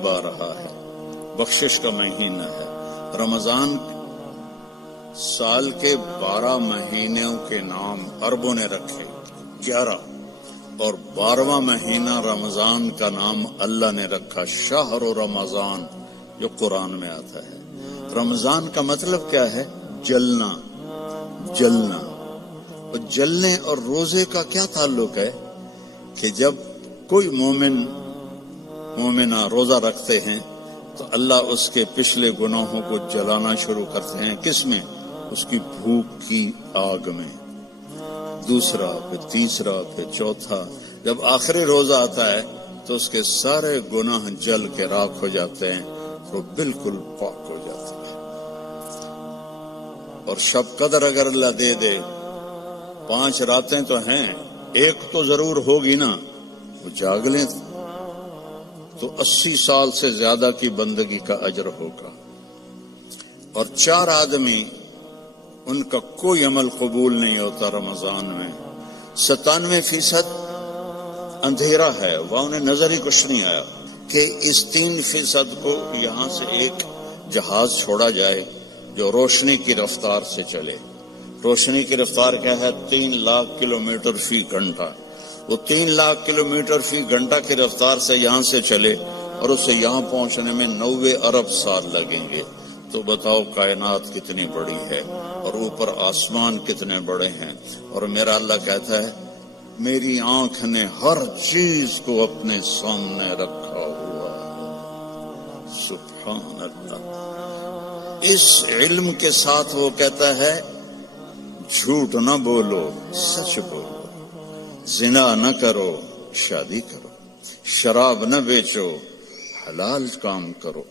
قریب آ رہا ہے، بخشش کا مہینہ ہے۔ رمضان سال کے 12 مہینوں کے نام عربوں نے رکھے 11، اور 12واں مہینہ رمضان کا نام اللہ نے رکھا شہر رمضان، جو قرآن میں آتا ہے۔ رمضان کا مطلب کیا ہے؟ جلنا، جلنا۔ اور جلنے اور روزے کا کیا تعلق ہے کہ جب کوئی مومنہ روزہ رکھتے ہیں تو اللہ اس کے پچھلے گناہوں کو جلانا شروع کرتے ہیں۔ کس میں؟ اس کی بھوک کی آگ میں۔ دوسرا، پھر تیسرا، پھر چوتھا۔ جب آخری روزہ آتا ہے تو اس کے سارے گناہ جل کے راکھ ہو جاتے ہیں، وہ بالکل پاک ہو جاتا ہے۔ اور شب قدر اگر اللہ دے دے، 5 راتیں تو ہیں، ایک تو ضرور ہوگی نا، وہ جاگ لیں تو 80 سال سے زیادہ کی بندگی کا اجر ہوگا۔ اور 4 آدمی ان کا کوئی عمل قبول نہیں ہوتا رمضان میں۔ 97% اندھیرا ہے، وہاں انہیں نظر ہی کچھ نہیں آیا کہ اس 3% کو یہاں سے ایک جہاز چھوڑا جائے جو روشنی کی رفتار سے چلے۔ روشنی کی رفتار کیا ہے؟ 3 لاکھ کلومیٹر فی گھنٹہ۔ وہ 3 لاکھ کلومیٹر فی گھنٹہ کی رفتار سے یہاں سے چلے اور اسے یہاں پہنچنے میں 90 ارب سال لگیں گے۔ تو بتاؤ کائنات کتنی بڑی ہے اور اوپر آسمان کتنے بڑے ہیں۔ اور میرا اللہ کہتا ہے میری آنکھ نے ہر چیز کو اپنے سامنے رکھا ہوا ہے۔ سبحان اللہ۔ اس علم کے ساتھ وہ کہتا ہے جھوٹ نہ بولو، سچ بولو، زنا نہ کرو، شادی کرو، شراب نہ بیچو، حلال کام کرو،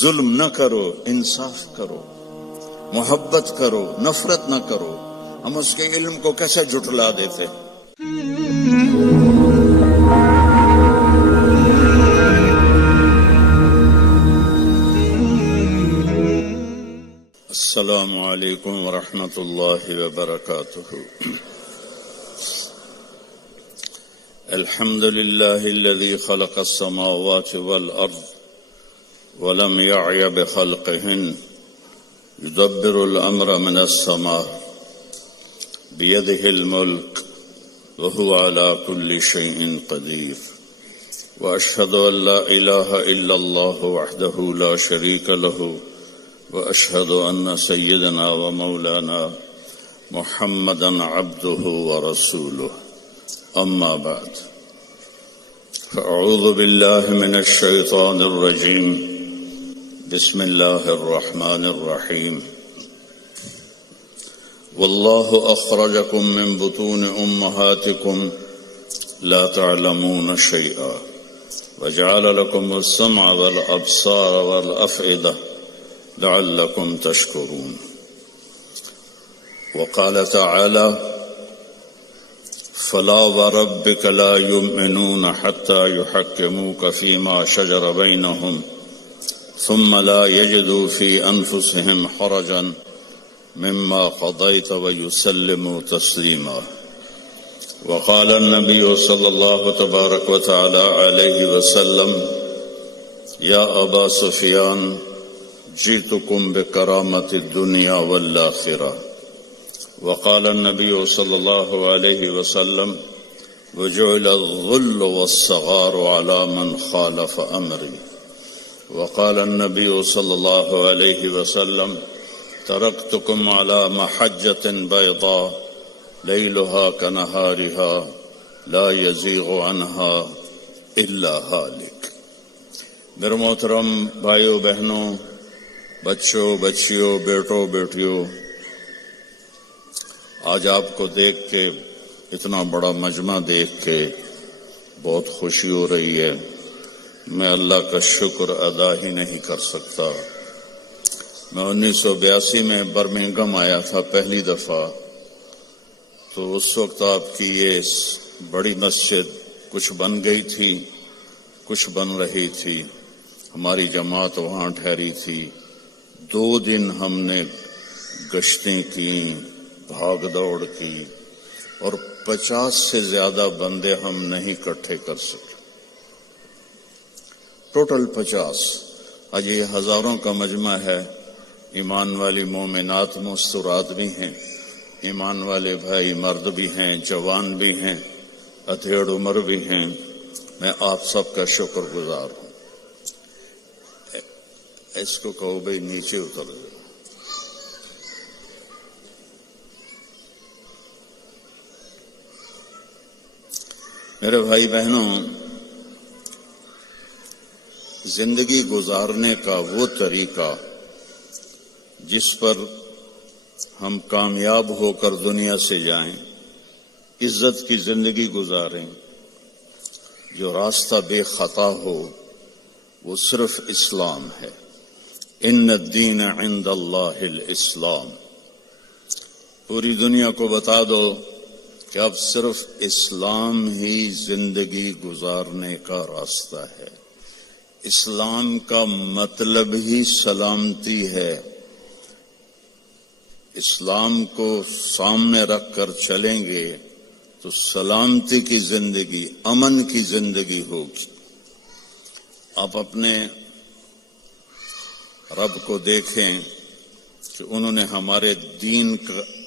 ظلم نہ کرو، انصاف کرو، محبت کرو، نفرت نہ کرو۔ ہم اس کے علم کو کیسے جھٹلا دیتے؟ السلام علیکم ورحمۃ اللہ وبرکاتہ۔ الحمد للہ الذی خلق السماوات والارض ولم يعي بخلقهن يدبر الامر من السماء بيده الملك وهو على كل شيء قدير واشهد ان لا اله الا الله وحده لا شريك له واشهد ان سيدنا ومولانا محمدا عبده ورسوله اما بعد فاعوذ بالله من الشيطان الرجيم بسم الله الرحمن الرحيم والله أخرجكم من بطون أمهاتكم لا تعلمون شيئا وجعل لكم السمع والأبصار والأفئدة لعلكم تشكرون وقال تعالى فلا وربك لا يؤمنون حتى يحكموك فيما شجر بينهم ثم لا يجدوا في أنفسهم حرجا مما قضيت ويسلموا تسليما وقال النبي صلى الله تبارك وتعالى عليه وسلم يا أبا سفيان جئتكم بكرامة الدنيا والآخرة وقال النبي صلى الله عليه وسلم وجعل الذل والصغار على من خالف أمري وقال النبي صلى الله عليه وسلم تركتكم على محجة بيضاء ليلها كنهارها لا يزيغ عنها إلا هالك۔ میرے محترم بھائیوں بہنوں، بچوں بچیوں، بیٹوں بیٹیوں، آج آپ کو دیکھ کے، اتنا بڑا مجمع دیکھ کے بہت خوشی ہو رہی ہے۔ میں اللہ کا شکر ادا ہی نہیں کر سکتا۔ میں 1982 میں برمنگھم آیا تھا پہلی دفعہ، تو اس وقت آپ کی یہ بڑی مسجد کچھ بن گئی تھی، کچھ بن رہی تھی۔ ہماری جماعت وہاں ٹھہری تھی۔ 2 دن ہم نے گشتیں کی، بھاگ دوڑ کی، اور 50 سے زیادہ بندے ہم نہیں اکٹھے کر سکے۔ ٹوٹل 50. آج یہ ہزاروں کا مجمع ہے. ایمان والی مومنات مستورات بھی ہیں، ایمان والے بھائی مرد بھی ہیں، جوان بھی ہیں، ادھیڑ عمر بھی ہیں. میں آپ سب کا شکر گزار ہوں. اس کو کہو بھائی نیچے اتر جاؤ. میرے بھائی بہنوں، زندگی گزارنے کا وہ طریقہ جس پر ہم کامیاب ہو کر دنیا سے جائیں، عزت کی زندگی گزاریں، جو راستہ بے خطا ہو، وہ صرف اسلام ہے. ان الدین عند اللہ الاسلام. پوری دنیا کو بتا دو کہ اب صرف اسلام ہی زندگی گزارنے کا راستہ ہے. اسلام کا مطلب ہی سلامتی ہے. اسلام کو سامنے رکھ کر چلیں گے تو سلامتی کی زندگی، امن کی زندگی ہوگی. آپ اپنے رب کو دیکھیں کہ انہوں نے ہمارے دین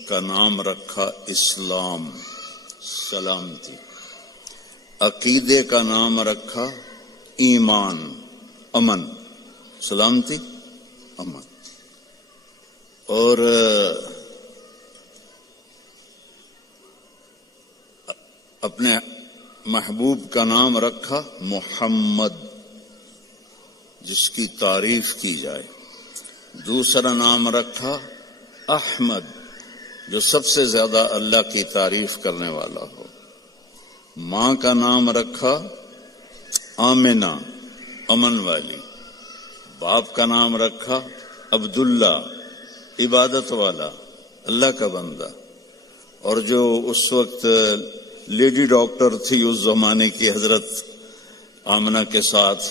کا نام رکھا اسلام، سلامتی. عقیدے کا نام رکھا ایمان، امن. سلامتی، امن. اور اپنے محبوب کا نام رکھا محمد، جس کی تعریف کی جائے. دوسرا نام رکھا احمد، جو سب سے زیادہ اللہ کی تعریف کرنے والا ہو. ماں کا نام رکھا آمنہ، امن والی. باپ کا نام رکھا عبداللہ، عبادت والا، اللہ کا بندہ. اور جو اس وقت لیڈی ڈاکٹر تھی اس زمانے کی حضرت آمنہ کے ساتھ،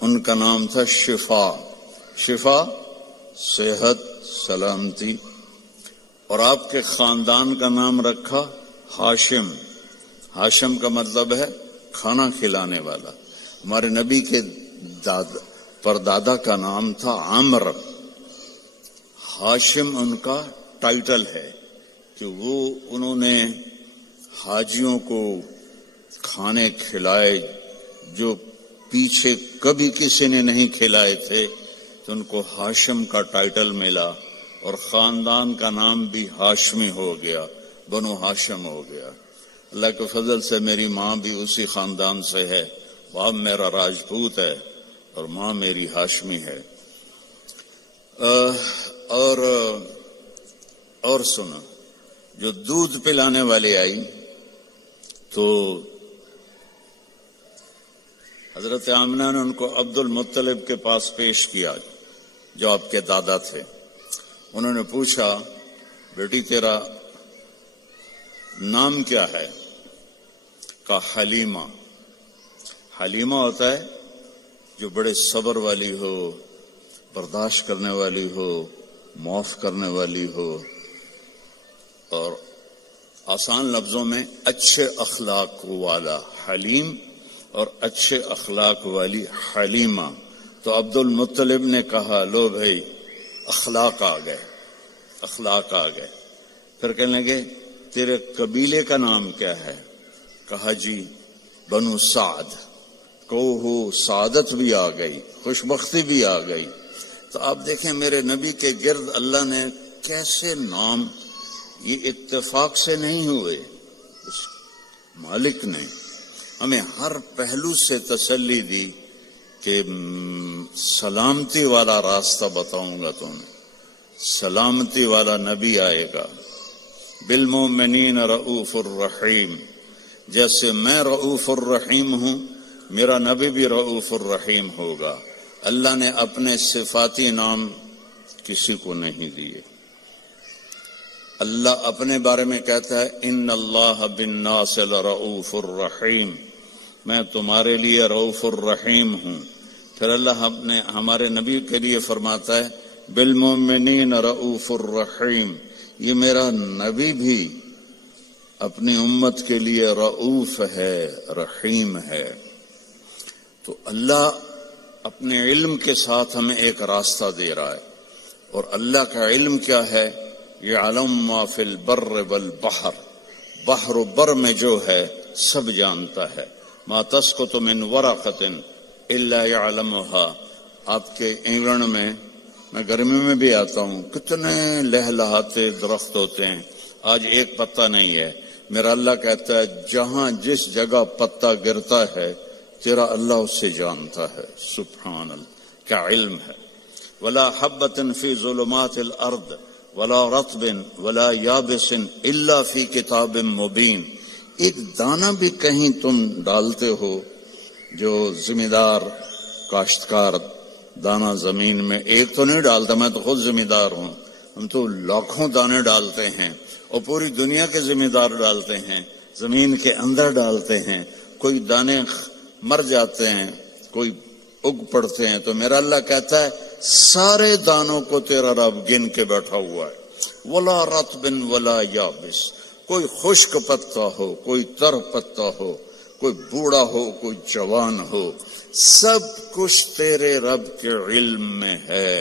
ان کا نام تھا شفا. شفا، صحت، سلامتی. اور آپ کے خاندان کا نام رکھا ہاشم. ہاشم کا مطلب ہے کھانا کھلانے والا. ہمارے نبی کے پردادا کا نام تھا عمر. ہاشم ان کا ٹائٹل ہے کہ انہوں نے حاجیوں کو کھانے کھلائے جو پیچھے کبھی کسی نے نہیں کھلائے تھے، تو ان کو ہاشم کا ٹائٹل ملا. اور خاندان کا نام بھی ہاشمی ہو گیا، بنو ہاشم ہو گیا. اللہ کے فضل سے میری ماں بھی اسی خاندان سے ہے. باپ میرا راجپوت ہے اور ماں میری ہاشمی ہے. اور سنو، جو دودھ پلانے والی آئی تو حضرت آمنہ نے ان کو عبد المطلب کے پاس پیش کیا، جو آپ کے دادا تھے. انہوں نے پوچھا، بیٹی تیرا نام کیا ہے؟ کہا حلیمہ. حلیمہ ہوتا ہے جو بڑے صبر والی ہو، برداشت کرنے والی ہو، معاف کرنے والی ہو، اور آسان لفظوں میں اچھے اخلاق والا حلیم، اور اچھے اخلاق والی حلیمہ. تو عبد المطلب نے کہا لو بھائی اخلاق آ گئے، اخلاق آ گئے. پھر کہنے لگے تیرے قبیلے کا نام کیا ہے؟ کہا جی بنو سعد. ہو سعادت بھی آ گئی، خوشبختی بھی آ گئی. تو آپ دیکھیں میرے نبی کے گرد اللہ نے کیسے نام، یہ اتفاق سے نہیں ہوئے، اس مالک نے ہمیں ہر پہلو سے تسلی دی کہ سلامتی والا راستہ بتاؤں گا تمہیں، سلامتی والا نبی آئے گا. بالمؤمنین رؤوف الرحیم. جیسے میں رؤوف الرحیم ہوں، میرا نبی بھی رؤوف الرحیم ہوگا. اللہ نے اپنے صفاتی نام کسی کو نہیں دیے. اللہ اپنے بارے میں کہتا ہے ان اللہ بالناس لرؤوف الرحیم، میں تمہارے لیے رؤوف الرحیم ہوں. پھر اللہ ہمارے نبی کے لیے فرماتا ہے بالمؤمنین رؤوف الرحیم. یہ میرا نبی بھی اپنی امت کے لیے رؤوف ہے، رحیم ہے. تو اللہ اپنے علم کے ساتھ ہمیں ایک راستہ دے رہا ہے، اور اللہ کا علم کیا ہے؟ یعلم ما فی البر والبحر، بحر و بر میں جو ہے سب جانتا ہے۔ ما تسقط من ورقۃ الا یعلمها۔ آپ کے انگلینڈ میں گرمی میں بھی آتا ہوں، کتنے لہلہاتے درخت ہوتے ہیں، آج ایک پتا نہیں ہے۔ میرا اللہ کہتا ہے جہاں جس جگہ پتا گرتا ہے تیرا اللہ اس سے جانتا ہے۔ سبحان اللہ، کیا علم ہے۔ ولا حبۃ فی ظلمات الارض ولا رطب ولا یابس الا فی کتاب مبین۔ ایک دانہ بھی کہیں تم ڈالتے ہو، جو ذمہ دار کاشتکار دانہ زمین میں ایک تو نہیں ڈالتا، میں تو خود ذمہ دار ہوں، ہم تو لاکھوں دانے ڈالتے ہیں، اور پوری دنیا کے ذمہ دار ڈالتے ہیں، زمین کے اندر ڈالتے ہیں، کوئی دانے مر جاتے ہیں، کوئی اگ پڑتے ہیں، تو میرا اللہ کہتا ہے سارے دانوں کو تیرا رب گن کے بیٹھا ہوا ہے۔ ولا رطب ولا یابس، کوئی خشک پتا ہو، کوئی تر پتا ہو، کوئی بوڑھا ہو، کوئی جوان ہو، سب کچھ تیرے رب کے علم میں ہے۔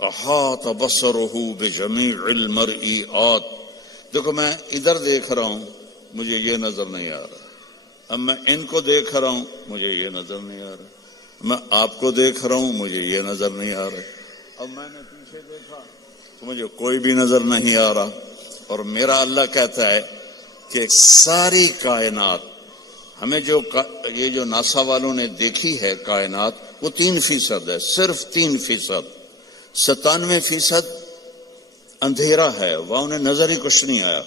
احاط بصرہ بجمیع المرئیات۔ دیکھو میں ادھر دیکھ رہا ہوں، مجھے یہ نظر نہیں آ رہا، اب میں ان کو دیکھ رہا ہوں، مجھے یہ نظر نہیں آ رہا، میں آپ کو دیکھ رہا ہوں، مجھے یہ نظر نہیں آ رہا، اب میں نے پیچھے دیکھا تو مجھے کوئی بھی نظر نہیں آ رہا۔ اور میرا اللہ کہتا ہے کہ ساری کائنات ہمیں یہ جو ناسا والوں نے دیکھی ہے کائنات، وہ 3% ہے، صرف 3%۔ 97% اندھیرا ہے، وہاں انہیں نظر ہی کچھ نہیں آیا۔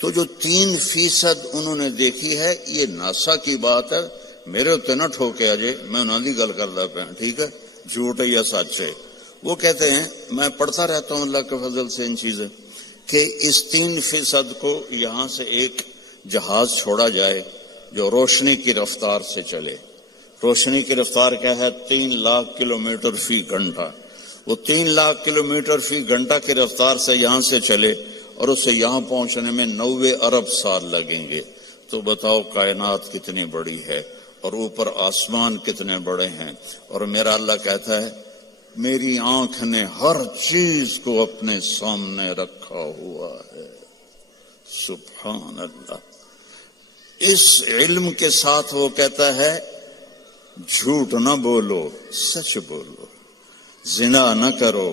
تو جو 3% انہوں نے دیکھی ہے، یہ ناسا کی بات ہے، میرے اتنے نہ ٹھوکے اجے، میں انہوں کی گل کرتا پہ، ٹھیک ہے، جھوٹ ہے یا سچ ہے۔ وہ کہتے ہیں، میں پڑھتا رہتا ہوں اللہ کے فضل سے ان چیزیں، کہ اس 3% کو یہاں سے ایک جہاز چھوڑا جائے جو روشنی کی رفتار سے چلے۔ روشنی کی رفتار کیا ہے؟ 3 لاکھ کلومیٹر فی گھنٹہ۔ وہ 3 لاکھ کلومیٹر فی گھنٹہ کی رفتار سے یہاں سے چلے اور اسے یہاں پہنچنے میں 90 ارب سال لگیں گے۔ تو بتاؤ کائنات کتنی بڑی ہے، اور اوپر آسمان کتنے بڑے ہیں۔ اور میرا اللہ کہتا ہے میری آنکھ نے ہر چیز کو اپنے سامنے رکھا ہوا ہے۔ سبحان اللہ۔ اس علم کے ساتھ وہ کہتا ہے جھوٹ نہ بولو، سچ بولو، زنا نہ کرو،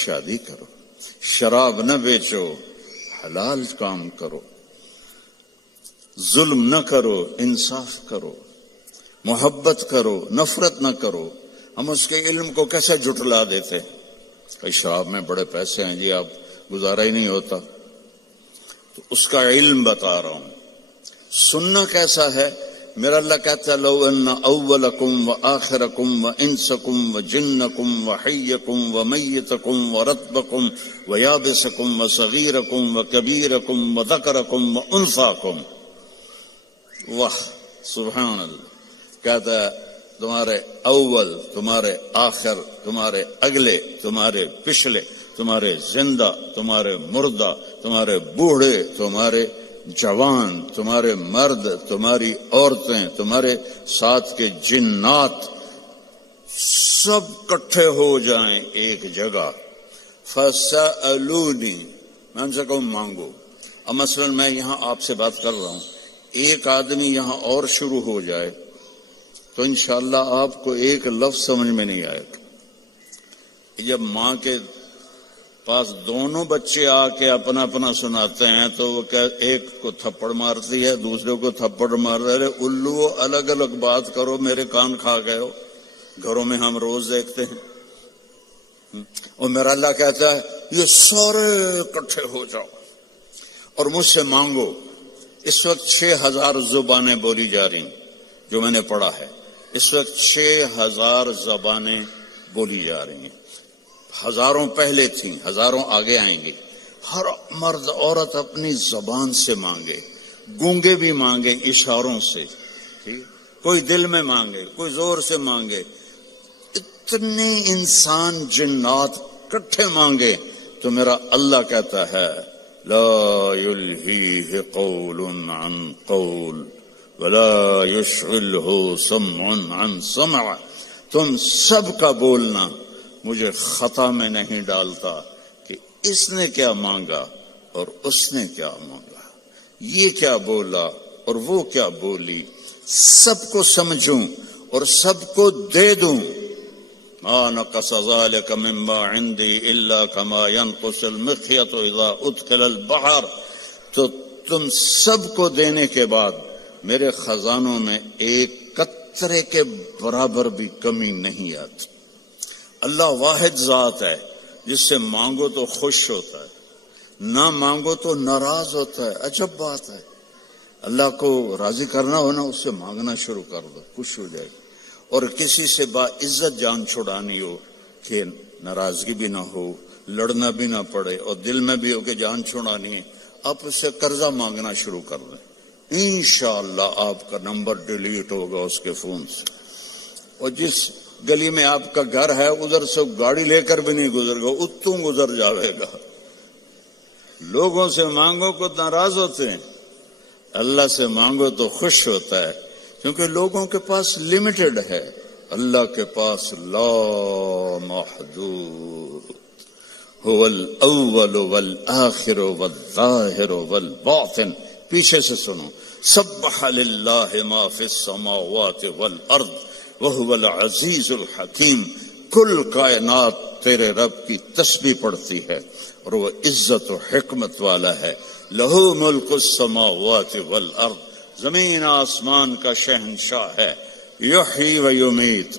شادی کرو، شراب نہ بیچو، حلال کام کرو، ظلم نہ کرو، انصاف کرو، محبت کرو، نفرت نہ کرو۔ ہم اس کے علم کو کیسے جھٹلا دیتے؟ کہ شراب میں بڑے پیسے ہیں جی، آپ گزارا ہی نہیں ہوتا۔ تو اس کا علم بتا رہا ہوں۔ سننا کیسا ہے؟ میرا اللہ کہتا ہے لو ان اولکم وآخرکم وانسکم وجنکم وحیکم ومیتکم ورطبکم ویابسکم وصغیرکم وکبیرکم وذکرکم وانثاکم۔ واہ سبحان اللہ۔ کہتا ہے تمہارے اول، تمہارے آخر، تمہارے اگلے، تمہارے پچھلے، تمہارے زندہ، تمہارے مردہ، تمہارے بوڑھے، تمہارے جوان، تمہارے مرد، تمہاری عورتیں، تمہارے ساتھ کے جنات، سب کٹھے ہو جائیں ایک جگہ۔ فَسَأَلُونِي، میں ان سے کہوں مانگو۔ اب مثلا میں یہاں آپ سے بات کر رہا ہوں، ایک آدمی یہاں اور شروع ہو جائے تو انشاءاللہ آپ کو ایک لفظ سمجھ میں نہیں آئے گا۔ جب ماں کے پاس دونوں بچے آ کے اپنا اپنا سناتے ہیں تو وہ ایک کو تھپڑ مارتی ہے، دوسرے کو تھپڑ مار رہے، الو الگ الگ بات کرو، میرے کان کھا گئے ہو۔ گھروں میں ہم روز دیکھتے ہیں۔ اور میرا اللہ کہتا ہے یہ سارے اکٹھے ہو جاؤ اور مجھ سے مانگو۔ اس وقت 6000 زبانیں بولی جا رہی ہیں، جو میں نے پڑھا ہے۔ اس وقت 6000 زبانیں بولی جا رہی ہیں۔ ہزاروں پہلے تھیں، ہزاروں آگے آئیں گی۔ ہر مرد عورت اپنی زبان سے مانگے، گونگے بھی مانگے اشاروں سے، کوئی دل میں مانگے، کوئی زور سے مانگے، اتنے انسان جنات کٹھے مانگے تو میرا اللہ کہتا ہے لا یلہیہ قول عن قول ولا يشغله سمع عن سمع، تم سب کا بولنا مجھے خطا میں نہیں ڈالتا کہ اس نے کیا مانگا اور اس نے کیا مانگا، یہ کیا بولا اور وہ کیا بولی، سب کو سمجھوں اور سب کو دے دوں۔ ما نقص ذلك مما عندي الا كما ينقص المخيط اذا ادخل البحر، تو تم سب کو دینے کے بعد میرے خزانوں میں ایک قطرے کے برابر بھی کمی نہیں آتی۔ اللہ واحد ذات ہے جس سے مانگو تو خوش ہوتا ہے، نہ مانگو تو ناراض ہوتا ہے۔ عجب بات ہے، اللہ کو راضی کرنا ہو نا، اس سے مانگنا شروع کر دو، خوش ہو جائے گی۔ اور کسی سے باعزت جان چھڑانی ہو کہ ناراضگی بھی نہ ہو، لڑنا بھی نہ پڑے، اور دل میں بھی ہو کہ جان چھڑانی ہے، آپ اس سے قرضہ مانگنا شروع کر دیں، انشاءاللہ آپ کا نمبر ڈیلیٹ ہوگا اس کے فون سے۔ اور جس گلی میں آپ کا گھر ہے ادھر سے گاڑی لے کر بھی نہیں گزر گا، اتوں گزر جاوے گا۔ لوگوں سے مانگو کو ناراض ہوتے ہیں، اللہ سے مانگو تو خوش ہوتا ہے، کیونکہ لوگوں کے پاس لمیٹڈ ہے، اللہ کے پاس لا محدود۔ هو الاول والآخر والظاہر والباطن، پیچھے سے سنو، سبح للہ ما فی السماوات والارض وهو العزیز الحکیم، کل کائنات تیرے رب کی تسبیح پڑھتی ہے اور وہ عزت و حکمت والا ہے۔ لہو ملک السماوات والارض، زمین آسمان کا شہنشاہ ہے۔ یحیی و یمیت،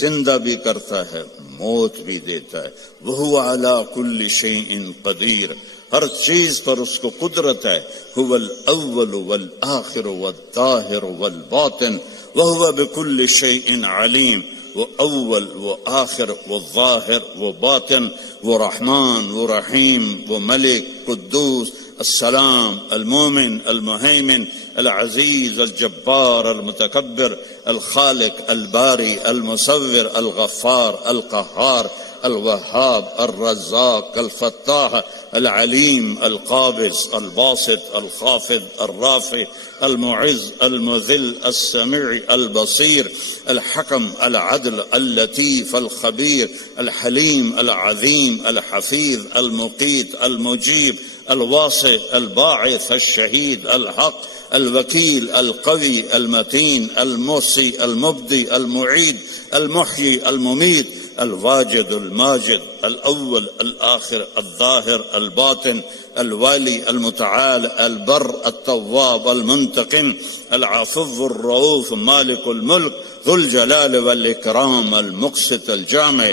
زندہ بھی کرتا ہے موت بھی دیتا ہے۔ وہو علی کل شیء قدیر، ہر چیز پر اس کو قدرت ہے۔ هو الاول والآخر والظاہر والباطن وہو بکل شیء علیم، وہ اول وہ آخر وہ ظاہر وہ باطن، وہ رحمان وہ رحیم، وہ ملک قدوس السلام المومن المہیمن العزیز الجبار المتکبر الخالق الباری المصور الغفار القہار الوہاب الرزاق الفتاح العلیم القابض الباسط الخافض الرافع المعز المذل السميع البصير الحكم العدل اللطيف الخبير الحليم العظيم الحفيظ المقيت المجيب الواسع الباعث الشهيد الحق الوكيل القوي المتين الموصي المبدي المعيد المحيي المميت الواجد الماجد الأول الآخر الظاهر الباطن الوالي المتعال البر التواب المنتقم العفو الرؤوف مالك الملك ذو الجلال والإكرام المقسط الجامع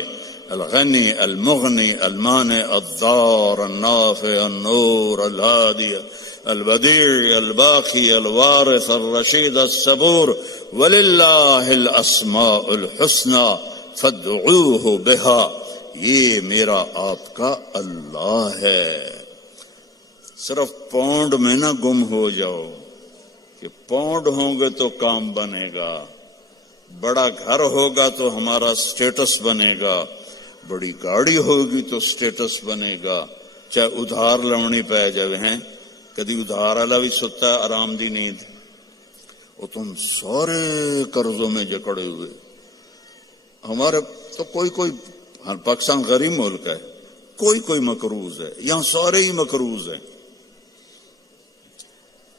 الغني المغني المانع الضار النافع النور الهادي البديع الباقي الوارث الرشيد الصبور ولله الأسماء الحسنى فادعوه بها، یہ میرا آپ کا اللہ ہے۔ صرف پونڈ میں نہ گم ہو جاؤ کہ پونڈ ہوں گے تو کام بنے گا، بڑا گھر ہوگا تو ہمارا سٹیٹس بنے گا، بڑی گاڑی ہوگی تو سٹیٹس بنے گا، چاہے ادھار لونی پہ جب ہیں، کدی ادھار والا بھی ستا ہے آرام دی نیند، اور تم سارے قرضوں میں جکڑے ہوئے۔ ہمارے تو کوئی پاکستان غریب ملک ہے، کوئی مقروض ہے، یہاں سارے ہی مقروض ہیں۔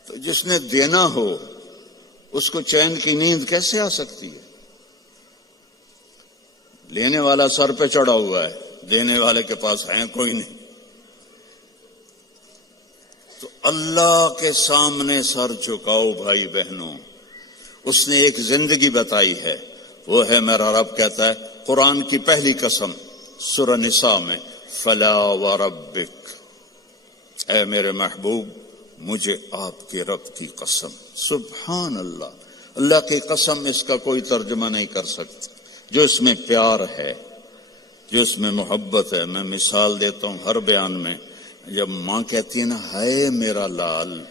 تو جس نے دینا ہو اس کو چین کی نیند کیسے آ سکتی ہے؟ لینے والا سر پہ چڑھا ہوا ہے، دینے والے کے پاس ہے کوئی نہیں۔ تو اللہ کے سامنے سر جھکاؤ بھائی بہنوں، اس نے ایک زندگی بتائی ہے، وہ ہے میرا رب کہتا ہے قرآن کی پہلی قسم سورہ نساء میں، فلا وربک، اے میرے محبوب مجھے آپ کے رب کی قسم۔ سبحان اللہ، اللہ کی قسم، اس کا کوئی ترجمہ نہیں کر سکتا۔ جو اس میں پیار ہے، جو اس میں محبت ہے، میں مثال دیتا ہوں ہر بیان میں، جب ماں کہتی ہے نا ہائے میرا لال،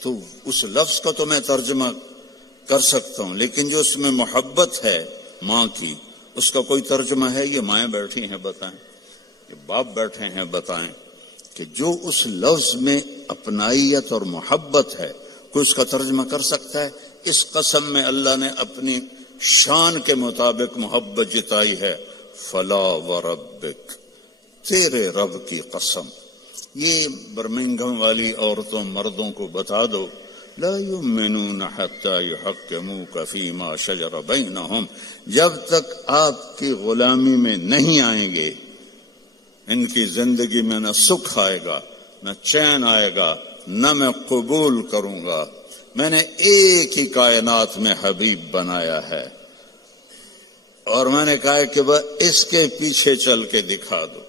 تو اس لفظ کا تو میں ترجمہ کر سکتا ہوں، لیکن جو اس میں محبت ہے ماں کی، اس کا کوئی ترجمہ ہے؟ یہ مائیں بیٹھی ہیں بتائیں، یہ باپ بیٹھے ہیں بتائیں، کہ جو اس لفظ میں اپنائیت اور محبت ہے کوئی اس کا ترجمہ کر سکتا ہے؟ اس قسم میں اللہ نے اپنی شان کے مطابق محبت جتائی ہے، فلا وربک، تیرے رب کی قسم۔ یہ برمنگھم والی عورتوں مردوں کو بتا دو، لا یؤمنون حتی یحکموک فیما شجر بینہم، جب تک آپ کی غلامی میں نہیں آئیں گے ان کی زندگی میں نہ سکھ آئے گا، نہ چین آئے گا، نہ میں قبول کروں گا۔ میں نے ایک ہی کائنات میں حبیب بنایا ہے، اور میں نے کہا کہ وہ اس کے پیچھے چل کے دکھا دو۔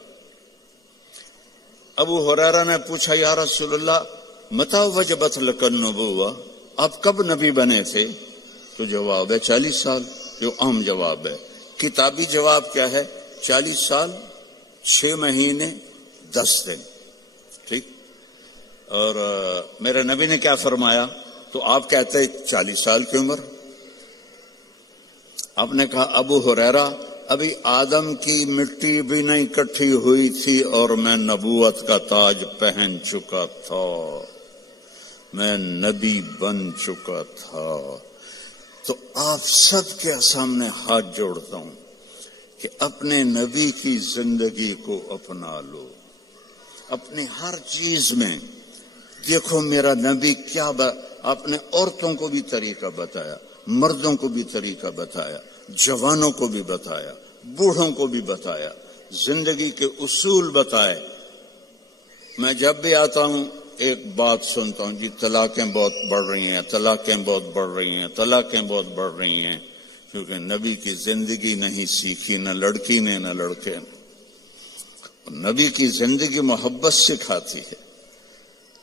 ابو ہریرہ نے پوچھا یا رسول اللہ متی وجبت لک النبوہ، آپ کب نبی بنے تھے؟ تو جواب ہے 40 سال، جو عام جواب ہے۔ کتابی جواب کیا ہے؟ 40 سال 6 مہینے 10 دن، ٹھیک۔ اور میرے نبی نے کیا فرمایا؟ تو آپ کہتے ہیں 40 سال کی عمر۔ آپ نے کہا ابو ہریرہ ابھی آدم کی مٹی بھی نہیں اکٹھی ہوئی تھی اور میں نبوت کا تاج پہن چکا تھا، میں نبی بن چکا تھا۔ تو آپ سب کے سامنے ہاتھ جوڑتا ہوں کہ اپنے نبی کی زندگی کو اپنا لو، اپنے ہر چیز میں دیکھو میرا نبی کیا آپ نے عورتوں کو بھی طریقہ بتایا، مردوں کو بھی طریقہ بتایا، جوانوں کو بھی بتایا، بوڑھوں کو بھی بتایا، زندگی کے اصول بتائے۔ میں جب بھی آتا ہوں ایک بات سنتا ہوں، جی طلاقیں بہت بڑھ رہی ہیں، طلاقیں بہت بڑھ رہی ہیں، طلاقیں بہت بڑھ رہی ہیں، کیونکہ نبی کی زندگی نہیں سیکھی، نہ لڑکی نے نہ لڑکے نے۔ نبی کی زندگی محبت سکھاتی ہے،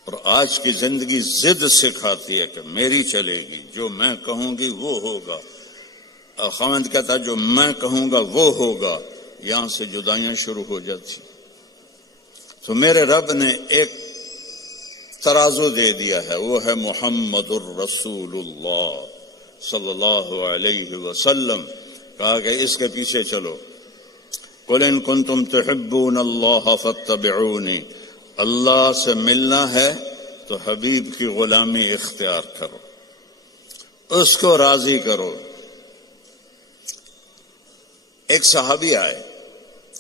اور آج کی زندگی ضد سکھاتی ہے کہ میری چلے گی، جو میں کہوں گی وہ ہوگا۔ خاوند کہتا جو میں کہوں گا وہ ہوگا، یہاں سے جدائیاں شروع ہو جاتی۔ تو میرے رب نے ایک ترازو دے دیا ہے، وہ ہے محمد الرسول اللہ صلی اللہ علیہ وسلم۔ کہا کہ اس کے پیچھے چلو، قل ان کنتم تحبون اللہ فاتبعونی، اللہ سے ملنا ہے تو حبیب کی غلامی اختیار کرو، اس کو راضی کرو۔ ایک صحابی آئے،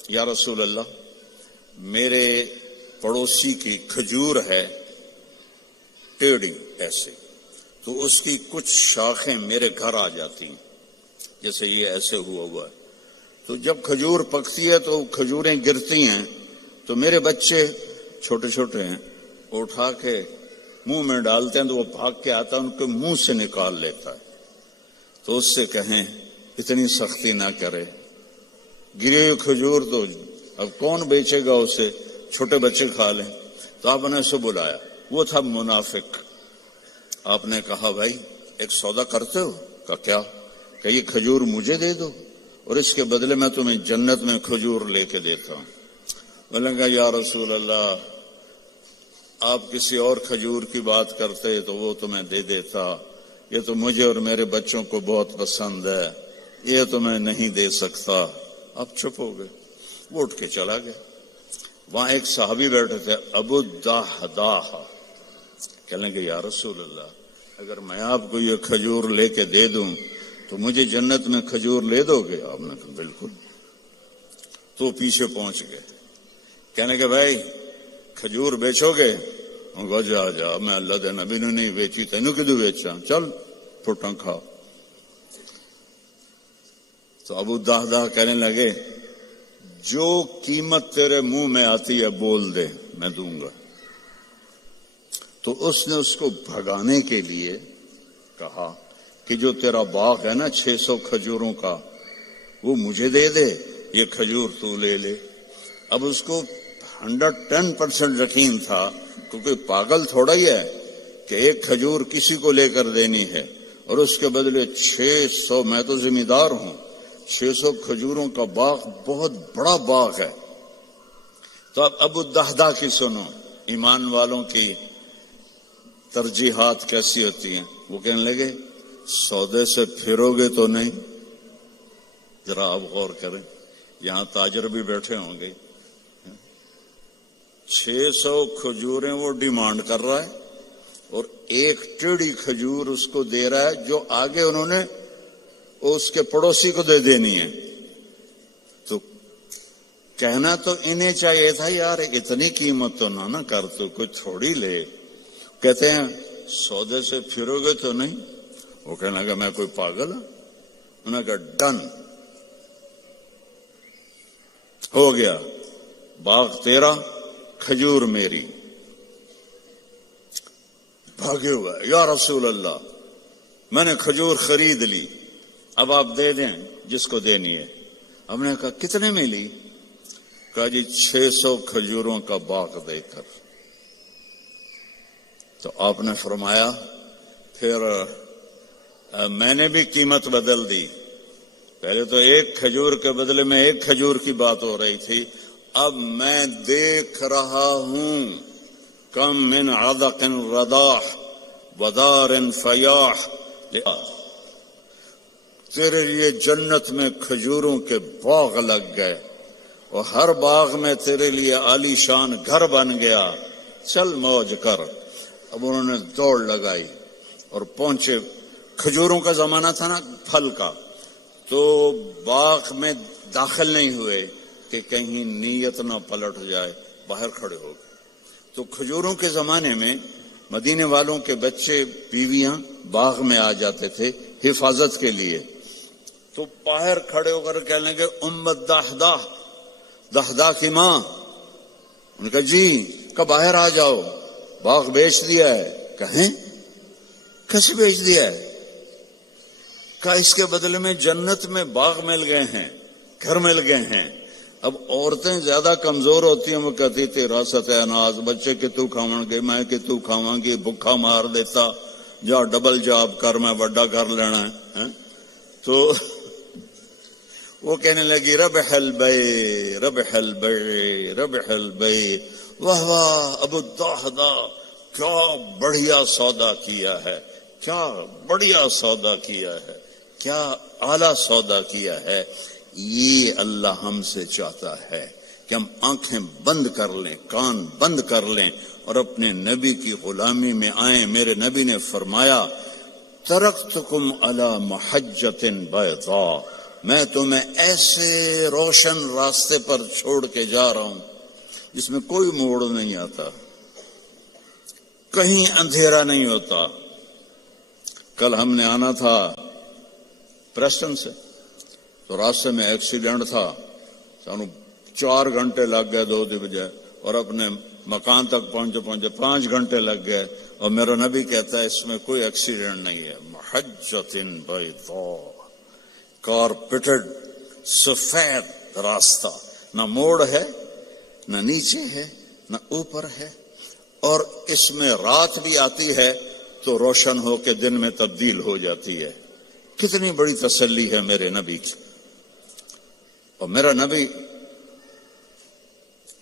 یا رسول اللہ میرے پڑوسی کی کھجور ہے ٹیڑھی ایسے، تو اس کی کچھ شاخیں میرے گھر آ جاتی ہیں، جیسے یہ ایسے ہوا ہے، تو جب کھجور پکتی ہے تو کھجوریں گرتی ہیں، تو میرے بچے چھوٹے چھوٹے ہیں، اٹھا کے منہ میں ڈالتے ہیں، تو وہ بھاگ کے آتا ہے ان کے منہ سے نکال لیتا ہے۔ تو اس سے کہیں اتنی سختی نہ کرے، گری ہوئی کھجور تو اب کون بیچے گا اسے، چھوٹے بچے کھا لیں۔ تو آپ نے اسے بلایا، وہ تھا منافق۔ آپ نے کہا بھائی ایک سودا کرتے ہو؟ کہا کیا؟ کہ یہ کھجور مجھے دے دو اور اس کے بدلے میں تمہیں جنت میں کھجور لے کے دیتا ہوں۔ بولیں گا یا رسول اللہ آپ کسی اور کھجور کی بات کرتے تو وہ تمہیں دے دیتا، یہ تو مجھے اور میرے بچوں کو بہت پسند ہے، یہ تو میں نہیں دے سکتا۔ آپ چپ ہو گئے، وہ اٹھ کے چلا گیا۔ وہاں ایک صحابی بیٹھے تھے ابو الدحداح، کہنے کہ یا رسول اللہ اگر میں آپ کو یہ کھجور لے کے دے دوں تو مجھے جنت میں کھجور لے دو گے؟ آپ نے کہا بالکل۔ تو پیچھے پہنچ گئے، کہنے کہ بھائی کھجور بیچو گے؟ جا جا، میں اللہ دے نبی نے نہیں بیچی، تینوں کدو بیچا، چل پھٹاں کھا۔ تو ابو الدحداح کہنے لگے جو قیمت تیرے منہ میں آتی ہے بول دے، میں دوں گا۔ تو اس نے اس کو بھگانے کے لیے کہا کہ جو تیرا باغ ہے نا 600 کھجوروں کا، وہ مجھے دے دے، یہ کھجور تو لے لے۔ اب اس کو 110% یقین تھا، کیونکہ پاگل تھوڑا ہی ہے کہ ایک کھجور کسی کو لے کر دینی ہے اور اس کے بدلے 600، میں تو ذمہ دار ہوں، 600 کھجوروں کا باغ بہت بڑا باغ ہے۔ تو اب ابو الدحداح کی سنو، ایمان والوں کی ترجیحات کیسی ہوتی ہیں۔ وہ کہنے لگے سودے سے پھرو گے تو نہیں؟ ذرا آپ غور کریں، یہاں تاجر بھی بیٹھے ہوں گے، 600 کھجوریں وہ ڈیمانڈ کر رہا ہے اور ایک ٹیڑھی کھجور اس کو دے رہا ہے جو آگے انہوں نے اس کے پڑوسی کو دے دینی ہے. تو کہنا تو انہیں چاہیے تھا یار اتنی قیمت تو نہ کر، تو کوئی تھوڑی لے. کہتے ہیں سودے سے پھرو گے تو نہیں. وہ کہنے لگا میں کوئی پاگل ہوں. انہوں نے کہا ڈن ہو گیا، باغ تیرا کھجور میری. بھاگے ہوا یا رسول اللہ میں نے کھجور خرید لی، اب آپ دے دیں جس کو دینی ہے. ہم نے کہا کتنے میں لی؟ کہا جی 600 کھجوروں کا باغ دے کر. تو آپ نے فرمایا پھر میں نے بھی قیمت بدل دی. پہلے تو ایک کھجور کے بدلے میں ایک کھجور کی بات ہو رہی تھی، اب میں دیکھ رہا ہوں کم من عدق رداح ودار فیاح. تیرے لیے جنت میں کھجوروں کے باغ لگ گئے اور ہر باغ میں تیرے لیے عالی شان گھر بن گیا، چل موج کر. اب انہوں نے دوڑ لگائی اور پہنچے. کھجوروں کا زمانہ تھا نا، پھل کا، تو باغ میں داخل نہیں ہوئے کہ کہیں نیت نہ پلٹ جائے، باہر کھڑے ہو گئے. تو کھجوروں کے زمانے میں مدینے والوں کے بچے بیویاں باغ میں آ جاتے تھے حفاظت کے لیے. تو باہر کھڑے ہو کر کہنے لگے امت دہدہ، دہدہ کی ماں. ان کا جی کہ باہر آ جاؤ، باغ بیچ دیا ہے. کہیں کیسے بیچ دیا ہے؟ کہ اس کے بدلے میں جنت میں باغ مل گئے ہیں، گھر مل گئے ہیں. اب عورتیں زیادہ کمزور ہوتی ہیں، وہ کہتی تھی راست ہے اناز، بچے کہ تو کھاون گے، میں کہ تو کھاواں گی، بھکھا مار دیتا، جا ڈبل جاب کر، میں بڑا کر لینا ہے. تو وہ کہنے لگی ربح البیع ربح البیع ربح البیع. واہ واہ ابو الدہدہ، کیا بڑھیا سودا کیا ہے، کیا بڑھیا سودا کیا ہے، کیا اعلیٰ سودا کیا ہے. یہ اللہ ہم سے چاہتا ہے کہ ہم آنکھیں بند کر لیں، کان بند کر لیں اور اپنے نبی کی غلامی میں آئیں. میرے نبی نے فرمایا ترکتکم علی محجۃ بیضاء، میں تمہیں ایسے روشن راستے پر چھوڑ کے جا رہا ہوں جس میں کوئی موڑ نہیں آتا، کہیں اندھیرا نہیں ہوتا. کل ہم نے آنا تھا پریسٹن سے، تو راستے میں ایکسیڈنٹ تھا، سانو 4 گھنٹے لگ گئے 2 بجے، اور اپنے مکان تک پہنچے 5 گھنٹے لگ گئے. اور میرا نبی کہتا ہے اس میں کوئی ایکسیڈنٹ نہیں ہے. محجۃ بیضاء، کارپیٹڈ سفید راستہ، نہ موڑ ہے، نہ نیچے ہے، نہ اوپر ہے. اور اس میں رات بھی آتی ہے تو روشن ہو کے دن میں تبدیل ہو جاتی ہے. کتنی بڑی تسلی ہے میرے نبی کی. اور میرا نبی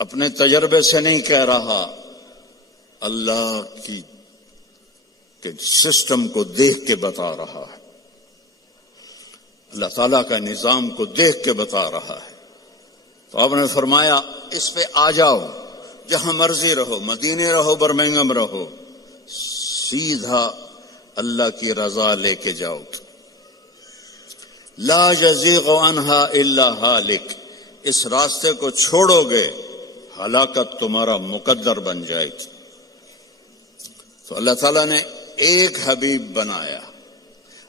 اپنے تجربے سے نہیں کہہ رہا، اللہ کی کے سسٹم کو دیکھ کے بتا رہا ہے، اللہ تعالیٰ کا نظام کو دیکھ کے بتا رہا ہے. تو آپ نے فرمایا اس پہ آ جاؤ، جہاں مرضی رہو، مدینے رہو، برمنگم رہو، سیدھا اللہ کی رضا لے کے جاؤ. لا یزیغ عنہا الا ہالک، اس راستے کو چھوڑو گے ہلاکت تمہارا مقدر بن جائے گی. تو اللہ تعالیٰ نے ایک حبیب بنایا.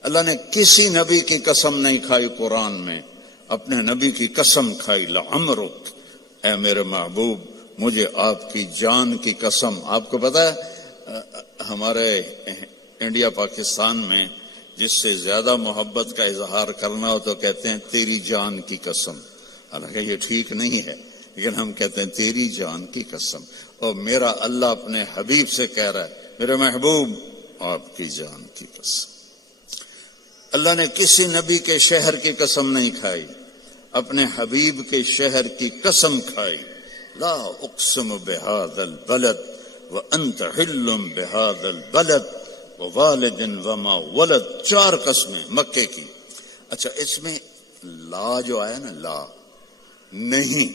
اللہ نے کسی نبی کی قسم نہیں کھائی قرآن میں، اپنے نبی کی قسم کھائی. لعمرک، اے میرے محبوب مجھے آپ کی جان کی قسم. آپ کو پتا ہے ہمارے انڈیا پاکستان میں جس سے زیادہ محبت کا اظہار کرنا ہو تو کہتے ہیں تیری جان کی قسم. حالانکہ یہ ٹھیک نہیں ہے، لیکن ہم کہتے ہیں تیری جان کی قسم. اور میرا اللہ اپنے حبیب سے کہہ رہا ہے میرے محبوب آپ کی جان کی قسم. اللہ نے کسی نبی کے شہر کی قسم نہیں کھائی، اپنے حبیب کے شہر کی قسم کھائی. لا اقسم بہذا البلد وانت حل بہذا البلد ووالد وما ولد. 4 قسمیں مکے کی. اچھا اس میں لا جو آیا نا، لا نہیں،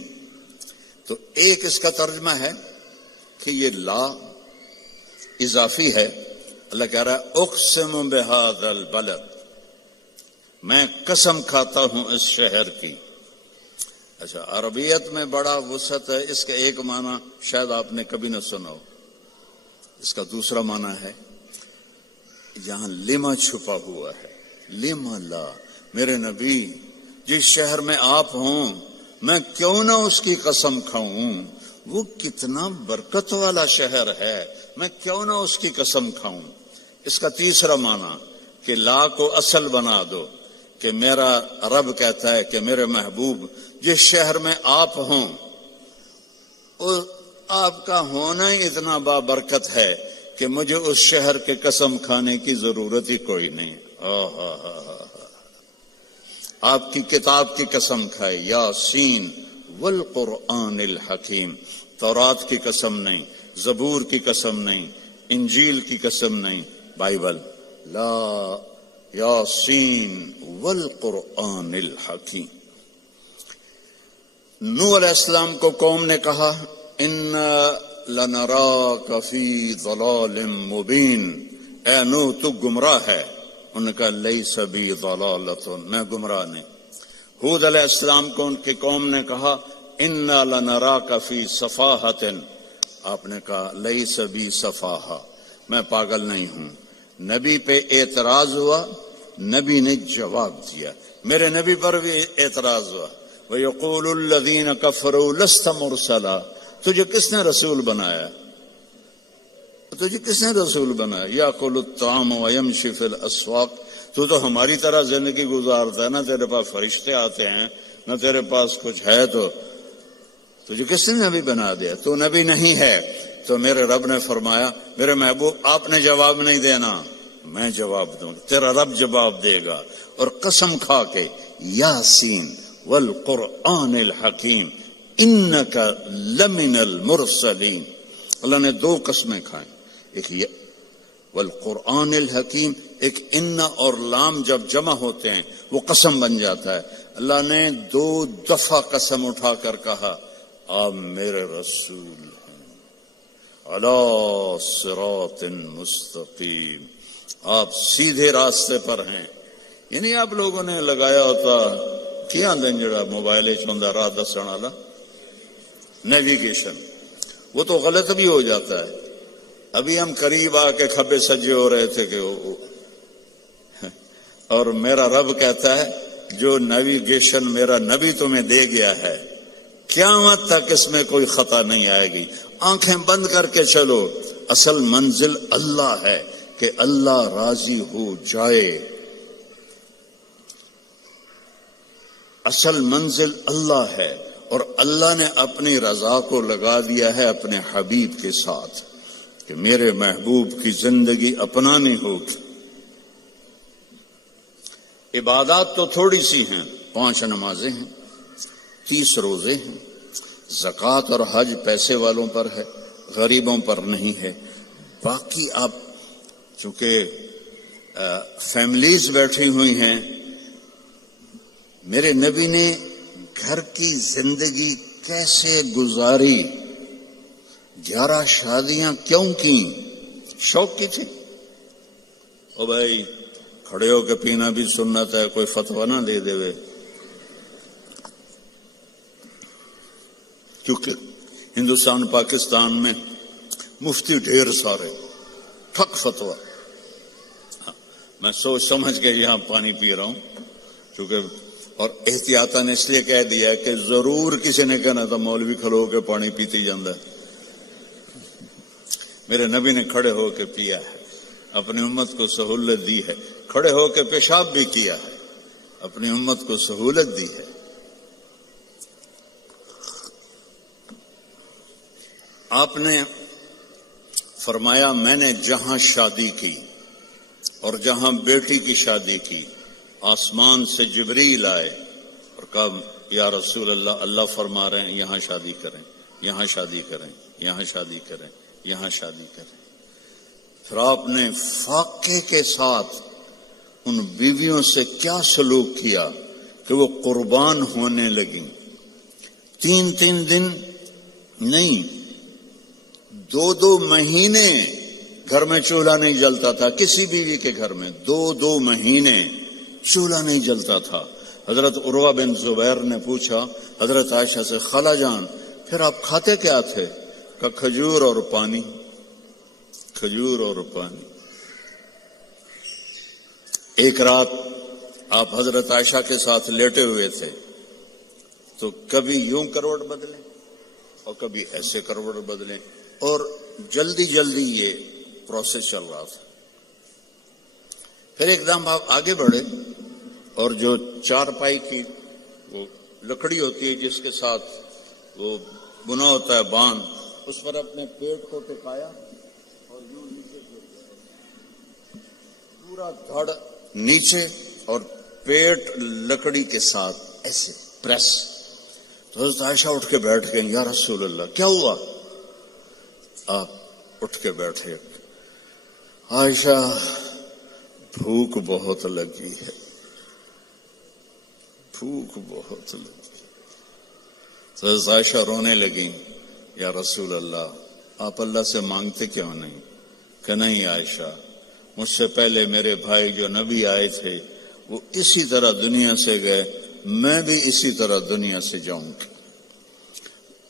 تو ایک اس کا ترجمہ ہے کہ یہ لا اضافی ہے، اللہ کہہ رہا ہے اقسم بہذا البلد، میں قسم کھاتا ہوں اس شہر کی۔ اچھا، عربیت میں بڑا وسعت ہے، اس کا ایک معنی شاید آپ نے کبھی نہ سنا ہو، اس کا دوسرا معنی ہے یہاں لما چھپا ہوا ہے، لما لا، میرے نبی جس شہر میں آپ ہوں میں کیوں نہ اس کی قسم کھاؤں، وہ کتنا برکت والا شہر ہے، میں کیوں نہ اس کی قسم کھاؤں۔ اس کا تیسرا معنی کہ لا کو اصل بنا دو، کہ میرا رب کہتا ہے کہ میرے محبوب جس شہر میں آپ ہوں آپ کا ہونا ہی اتنا بابرکت ہے کہ مجھے اس شہر کے قسم کھانے کی ضرورت ہی کوئی نہیں۔ آپ کی کتاب کی قسم کھائے، یاسین والقرآن الحکیم، تورات کی قسم نہیں، زبور کی قسم نہیں، انجیل کی قسم نہیں، بائبل، لا یاسین والقرآن الحکیم۔ نوح علیہ السلام کو قوم نے کہا انا لنراک فی ضلال مبین، اے نوح تو گمراہ ہے، ان کا لیس بی ضلالۃ، میں گمراہ نہیں۔ ہود علیہ السلام کو ان کی قوم نے کہا انا لنراک فی صفاحۃ، آپ نے کہا لیس بی صفاحہ، میں پاگل نہیں ہوں۔ نبی پہ اعتراض ہوا، نبی نے جواب دیا، میرے نبی پر بھی اعتراض ہوا، وَيَقُولُ الَّذِينَ كَفَرُوا لَسْتَ مُرْسَلًا، تجھے کس نے رسول بنایا، تجھے کس نے رسول بنایا، یَأْكُلُ الطَّعَامَ وَيَمْشِي فِي الْأَسْوَاقِ، تو ہماری طرح زندگی گزارتا ہے، نہ تیرے پاس فرشتے آتے ہیں نہ تیرے پاس کچھ ہے، تو تجھے کس نے نبی بنا دیا، تو نبی نہیں ہے۔ تو میرے رب نے فرمایا میرے محبوب آپ نے جواب نہیں دینا، میں جواب دوں، تیرا رب جواب دے گا، اور قسم کھا کے یاسین والقرآن الحکیم انک لمن المرسلین، اللہ نے دو قسمیں کھائیں، ایک والقرآن الحکیم، ایک ان اور لام جب جمع ہوتے ہیں وہ قسم بن جاتا ہے، اللہ نے دو دفعہ قسم اٹھا کر کہا آپ میرے رسول ہیں، علی صراط مستقیم، آپ سیدھے راستے پر ہیں۔ یعنی آپ لوگوں نے لگایا ہوتا کیا دن جڑا موبائل چوندا راہ دسن والا نیویگیشن، وہ تو غلط بھی ہو جاتا ہے۔ ابھی ہم قریب آ کے کھبے سجے ہو رہے تھے کہ اور میرا رب کہتا ہے جو نیویگیشن میرا نبی تمہیں دے گیا ہے قیامت تک اس میں کوئی خطا نہیں آئے گی، آنکھیں بند کر کے چلو، اصل منزل اللہ ہے کہ اللہ راضی ہو جائے، اصل منزل اللہ ہے، اور اللہ نے اپنی رضا کو لگا دیا ہے اپنے حبیب کے ساتھ کہ میرے محبوب کی زندگی اپنانی ہوگی۔ عبادات تو تھوڑی سی ہیں، 5 نمازیں ہیں، 30 روزے ہیں، زکوٰۃ اور حج پیسے والوں پر ہے، غریبوں پر نہیں ہے۔ باقی آپ چونکہ فیملیز بیٹھی ہوئی ہیں، میرے نبی نے گھر کی زندگی کیسے گزاری، 11 شادیاں کیوں کی، شوق کی تھی؟ او بھائی کھڑے ہو کے پینا بھی سنت ہے، کوئی فتویٰ نہ دے دے، کیونکہ ہندوستان پاکستان میں مفتی ڈھیر سارے، ٹھک فتویٰ۔ میں سوچ سمجھ کے یہاں پانی پی رہا ہوں، کیونکہ اور احتیاطاً اس لیے کہہ دیا ہے کہ ضرور کسی نے کہنا تھا مولوی کھلو کے پانی پیتی جاندہ ہے۔ میرے نبی نے کھڑے ہو کے پیا ہے، اپنی امت کو سہولت دی ہے، کھڑے ہو کے پیشاب بھی کیا ہے، اپنی امت کو سہولت دی ہے۔ آپ نے فرمایا میں نے جہاں شادی کی اور جہاں بیٹی کی شادی کی، آسمان سے جبریل آئے اور کہا یا رسول اللہ، اللہ فرما رہے ہیں یہاں شادی کریں، یہاں شادی کریں، یہاں شادی کریں، یہاں شادی کریں۔ پھر آپ نے فاقے کے ساتھ ان بیویوں سے کیا سلوک کیا کہ وہ قربان ہونے لگیں، 3 دن نہیں، 2 مہینے گھر میں چولہا نہیں جلتا تھا، کسی بیوی کے گھر میں 2 مہینے چولہا نہیں جلتا تھا۔ حضرت عروہ بن زبیر نے پوچھا حضرت عائشہ سے، خالہ جان پھر آپ کھاتے کیا تھے؟ کہ کھجور اور پانی، کھجور اور پانی۔ ایک رات آپ حضرت عائشہ کے ساتھ لیٹے ہوئے تھے تو کبھی یوں کروٹ بدلیں اور کبھی ایسے کروٹ بدلیں، اور جلدی جلدی یہ پروسیس چل رہا تھا۔ پھر ایک دم آپ آگے بڑھے اور جو چارپائی کی وہ لکڑی ہوتی ہے جس کے ساتھ وہ بنا ہوتا ہے باندھ، اس پر اپنے پیٹ کو ٹکایا اور یوں نیچے پورا دھڑ نیچے اور پیٹ لکڑی کے ساتھ ایسے پریس۔ تو حضرت عائشہ اٹھ کے بیٹھ گئیں، یا رسول اللہ کیا ہوا؟ آپ اٹھ کے بیٹھے، عائشہ بھوک بہت لگی ہے، بھوک بہت لگی۔ تو حضرت عائشہ رونے لگیں، یا رسول اللہ آپ اللہ سے مانگتے کیوں نہیں؟ کہ نہیں عائشہ، مجھ سے پہلے میرے بھائی جو نبی آئے تھے وہ اسی طرح دنیا سے گئے، میں بھی اسی طرح دنیا سے جاؤں گی۔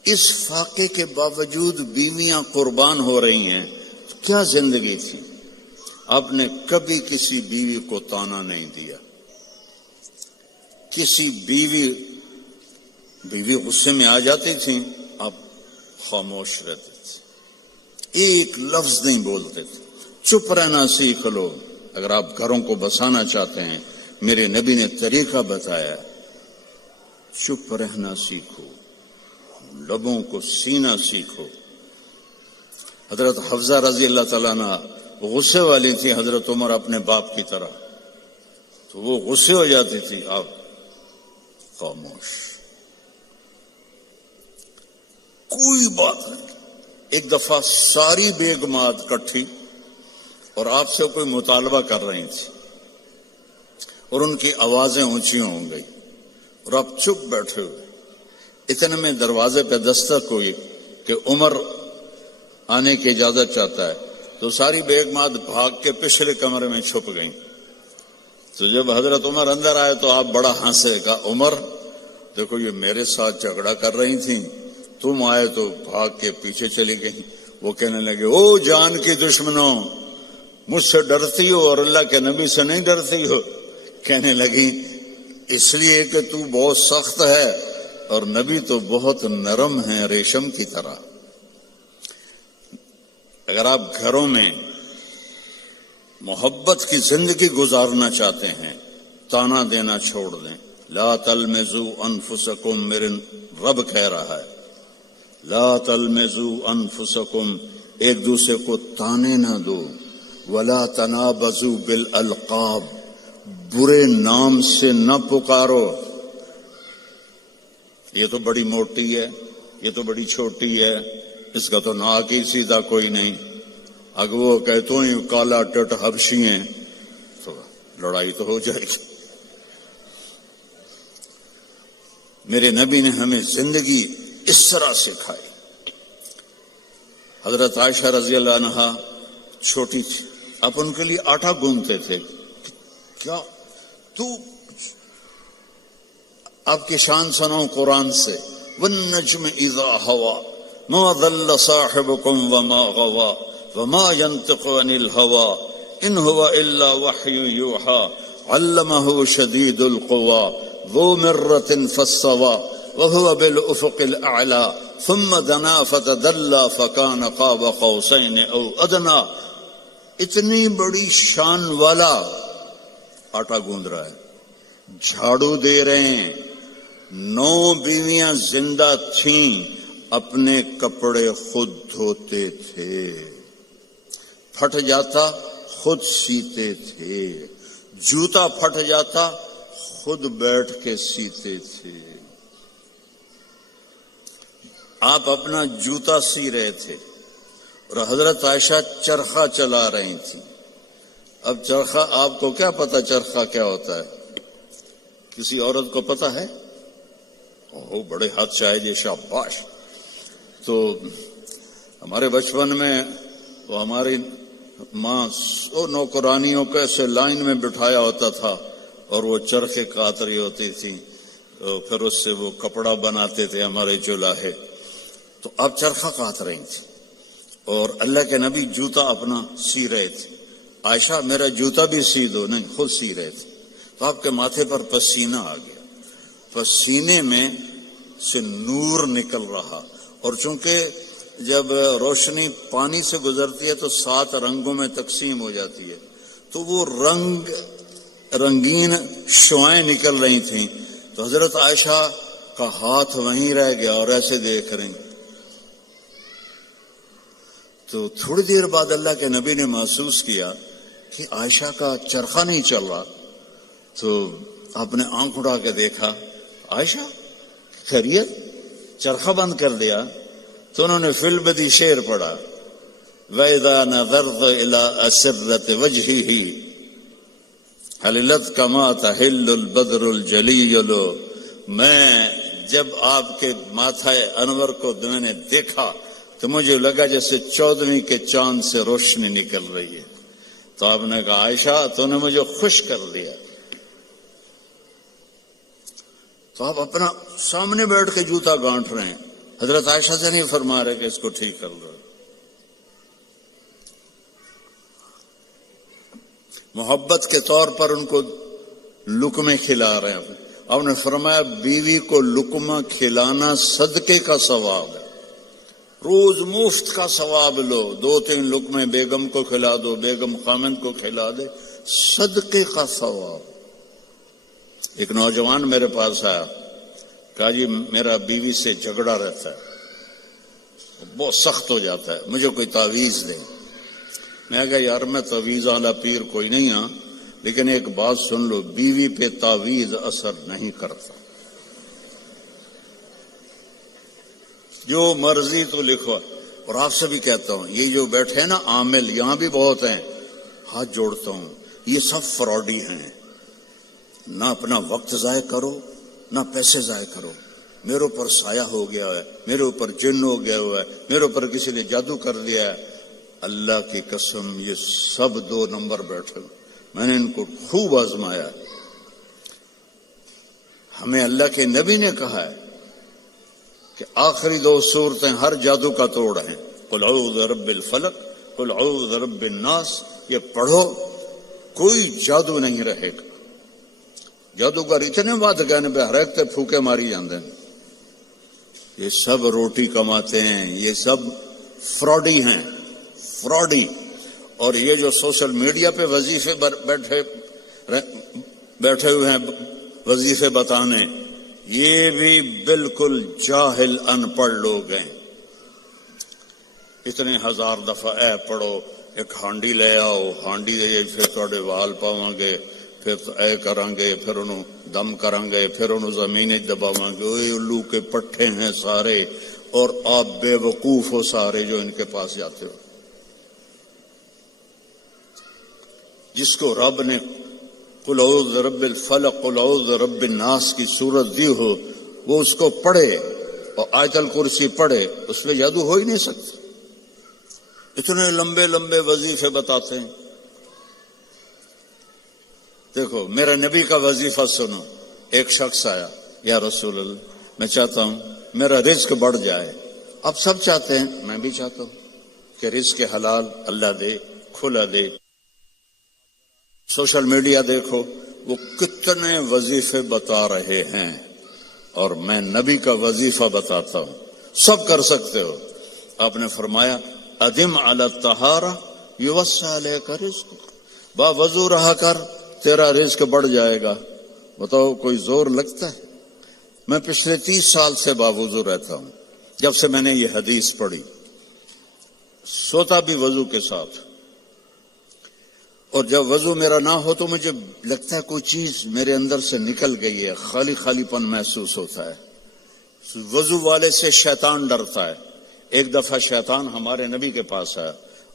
اس فاقے کے باوجود بیویاں قربان ہو رہی ہیں، کیا زندگی تھی؟ آپ نے کبھی کسی بیوی کو طعنہ نہیں دیا، کسی بیوی غصے میں آ جاتی تھی آپ خاموش رہتے تھے، ایک لفظ نہیں بولتے تھے، چپ رہنا سیکھ لو۔ اگر آپ گھروں کو بسانا چاہتے ہیں، میرے نبی نے طریقہ بتایا، چپ رہنا سیکھو، لبوں کو سینا سیکھو۔ حضرت حفصہ رضی اللہ تعالیٰ عنہ غصے والی تھی حضرت عمر اپنے باپ کی طرح، تو وہ غصے ہو جاتی تھی، آپ خاموش، کوئی بات نہیں۔ ایک دفعہ ساری بیگمات کٹھی اور آپ سے کوئی مطالبہ کر رہی تھی اور ان کی آوازیں اونچی ہو گئی اور آپ چپ بیٹھے ہوئے۔ اتنے میں دروازے پہ دستک ہوئی کہ عمر آنے کی اجازت چاہتا ہے، تو ساری بیگمات بھاگ کے پچھلے کمرے میں چھپ گئیں۔ تو جب حضرت عمر اندر آئے تو آپ بڑا ہنسے، کہا عمر دیکھو یہ میرے ساتھ جھگڑا کر رہی تھیں، تم آئے تو بھاگ کے پیچھے چلی گئی۔ وہ کہنے لگے، او جان کی دشمنوں، مجھ سے ڈرتی ہو اور اللہ کے نبی سے نہیں ڈرتی ہو؟ کہنے لگی اس لیے کہ تو بہت سخت ہے اور نبی تو بہت نرم ہے، ریشم کی طرح۔ اگر آپ گھروں میں محبت کی زندگی گزارنا چاہتے ہیں، طعنہ دینا چھوڑ دیں۔ لا تلمزوا انفسکم، میرے رب کہہ رہا ہے، لا تلمزوا انفسکم، ایک دوسرے کو طعنے نہ دو۔ ولا تنابزوا بالالقاب، برے نام سے نہ پکارو، یہ تو بڑی موٹی ہے، یہ تو بڑی چھوٹی ہے، اس کا تو ناک ہی سیدھا کوئی نہیں، اگر وہ کہتوں ہی کالا ٹٹ حبشی ہیں تو لڑائی تو ہو جائے گی۔ میرے نبی نے ہمیں زندگی اس طرح سکھائی۔ حضرت عائشہ رضی اللہ عنہا چھوٹی تھی، آپ ان کے لیے آٹا گوندتے تھے۔ کیا تو آپ کی شان سناؤں قرآن سے، والنجم اذا ہوا ما ضل صاحبكم وما غوا وما ينطق عن الهوى ان هو الا وحي يوحى علمه شديد القوى ذو مرة فاستوى وهو بالافق الاعلى ثم دنا فتدلى فكان قاب قوسين او ادنى۔ اتنی بڑی شان والا آٹا گوندھ رہا ہے، جھاڑو دے رہے ہیں۔ 9 بیویاں زندہ تھیں، اپنے کپڑے خود دھوتے تھے، پھٹ جاتا خود سیتے تھے، جوتا پھٹ جاتا خود بیٹھ کے سیتے تھے۔ آپ اپنا جوتا سی رہے تھے اور حضرت عائشہ چرخہ چلا رہی تھی۔ اب چرخہ، آپ کو کیا پتا چرخہ کیا ہوتا ہے؟ کسی عورت کو پتا ہے؟ اوہ بڑے ہاتھ شاہد، شاباش۔ تو ہمارے بچپن میں وہ ہماری ماں نوکرانیوں کو ایسے لائن میں بٹھایا ہوتا تھا اور وہ چرخے کاٹ رہی ہوتی تھی، پھر اس سے وہ کپڑا بناتے تھے ہمارے جولاہے، تو اب چرخہ کاٹ رہی تھی اور اللہ کے نبی جوتا اپنا سی رہے تھے۔ عائشہ میرا جوتا بھی سی دو، نہیں خود سی رہے تھے، تو آپ کے ماتھے پر پسینہ آ گیا، پسینے میں سے نور نکل رہا، اور چونکہ جب روشنی پانی سے گزرتی ہے تو 7 رنگوں میں تقسیم ہو جاتی ہے، تو وہ رنگین شعائیں نکل رہی تھیں، تو حضرت عائشہ کا ہاتھ وہیں رہ گیا اور ایسے دیکھ رہی۔ تو تھوڑی دیر بعد اللہ کے نبی نے محسوس کیا کہ عائشہ کا چرخہ نہیں چل رہا، تو آپ نے آنکھ اٹھا کے دیکھا، عائشہ خیریت؟ چرخہ بند کر دیا؟ تو انہوں نے فی البدی شعر پڑھا، وَإِذَا نَظَرْتَ إِلَىٰ أَسِرَّةِ وَجْهِهِ حَلِلَتْ كَمَا تَحِلُّ الْبَدْرُ الْجَلِيُّ۔ میں جب آپ کے ماتھے انور کو میں نے دیکھا تو مجھے لگا جیسے 14ویں کے چاند سے روشنی نکل رہی ہے۔ تو آپ نے کہا عائشہ تو نے مجھے خوش کر دیا۔ تو آپ اپنا سامنے بیٹھ کے جوتا گانٹ رہے ہیں، حضرت عائشہ سے نہیں فرما رہے کہ اس کو ٹھیک کر دو۔ محبت کے طور پر ان کو لقمے کھلا رہے ہیں۔ آپ نے فرمایا بیوی کو لقمہ کھلانا صدقے کا ثواب ہے، روز مفت کا ثواب لو، 2-3 لقمے بیگم کو کھلا دو، بیگم خامند کو کھلا دے، صدقے کا ثواب۔ ایک نوجوان میرے پاس آیا، کہا جی میرا بیوی سے جھگڑا رہتا ہے، بہت سخت ہو جاتا ہے، مجھے کوئی تعویذ دے۔ میں کہا یار میں تعویذ والا پیر کوئی نہیں ہاں، لیکن ایک بات سن لو، بیوی پہ تعویذ اثر نہیں کرتا، جو مرضی تو لکھو۔ اور آپ سے بھی کہتا ہوں، یہ جو بیٹھے ہیں نا عامل، یہاں بھی بہت ہیں، ہاتھ جوڑتا ہوں، یہ سب فراڈی ہیں۔ نہ اپنا وقت ضائع کرو، نہ پیسے ضائع کرو۔ میرے اوپر سایہ ہو گیا ہے، میرے اوپر جن ہو گیا ہوا ہے، میرے اوپر کسی نے جادو کر دیا ہے، اللہ کی قسم یہ سب 2 نمبر بیٹھے، میں نے ان کو خوب آزمایا ہے۔ ہمیں اللہ کے نبی نے کہا ہے کہ آخری 2 صورتیں ہر جادو کا توڑ ہیں، قل اعوذ برب الفلق، قل اعوذ برب الناس، یہ پڑھو کوئی جادو نہیں رہے گا۔ جادوگر اتنے وعد گئے پہ ہر ایک تے پھوکے ماری جاندے ہیں، یہ سب روٹی کماتے ہیں، یہ سب فراڈی ہیں، فراڈی۔ اور یہ جو سوشل میڈیا پہ وظیفے بیٹھے ہوئے ہیں وظیفے بتانے، یہ بھی بالکل جاہل ان پڑھ لوگ ہیں۔ اتنے 1000 دفعہ اے پڑھو، ایک ہانڈی لے آؤ، ہانڈی دے پھر تھوڑے وال پاواں گے، پھر اے کریں گے، پھر انہوں دم کریں گے، پھر انہوں زمین دباواں گے۔ اوے الو کے پٹھے ہیں سارے، اور آپ بے وقوف ہو سارے جو ان کے پاس جاتے ہو۔ جس کو رب نے قل اعوذ برب الفلق قل اعوذ برب الناس کی صورت دی ہو، وہ اس کو پڑھے اور آیت الکرسی پڑھے، اس میں جادو ہو ہی نہیں سکتا۔ اتنے لمبے لمبے وظیفے بتاتے ہیں۔ دیکھو میرا نبی کا وظیفہ سنو۔ ایک شخص آیا، یا رسول اللہ میں چاہتا ہوں میرا رزق بڑھ جائے۔ اب سب چاہتے ہیں، میں بھی چاہتا ہوں کہ رزق حلال اللہ دے، کھلا دے۔ سوشل میڈیا دیکھو، وہ کتنے وظیفے بتا رہے ہیں، اور میں نبی کا وظیفہ بتاتا ہوں، سب کر سکتے ہو۔ آپ نے فرمایا ادم علی الطہارہ یوسع علیک رزق، با وضو رہا کر تیرا رزق بڑھ جائے گا۔ بتاؤ کوئی زور لگتا ہے؟ میں پچھلے 30 سال سے باوضو رہتا ہوں، جب سے میں نے یہ حدیث پڑھی، سوتا بھی وضو کے ساتھ، اور جب وضو میرا نہ ہو تو مجھے لگتا ہے کوئی چیز میرے اندر سے نکل گئی ہے، خالی خالی پن محسوس ہوتا ہے۔ وضو والے سے شیطان ڈرتا ہے۔ ایک دفعہ شیطان ہمارے نبی کے پاس آیا،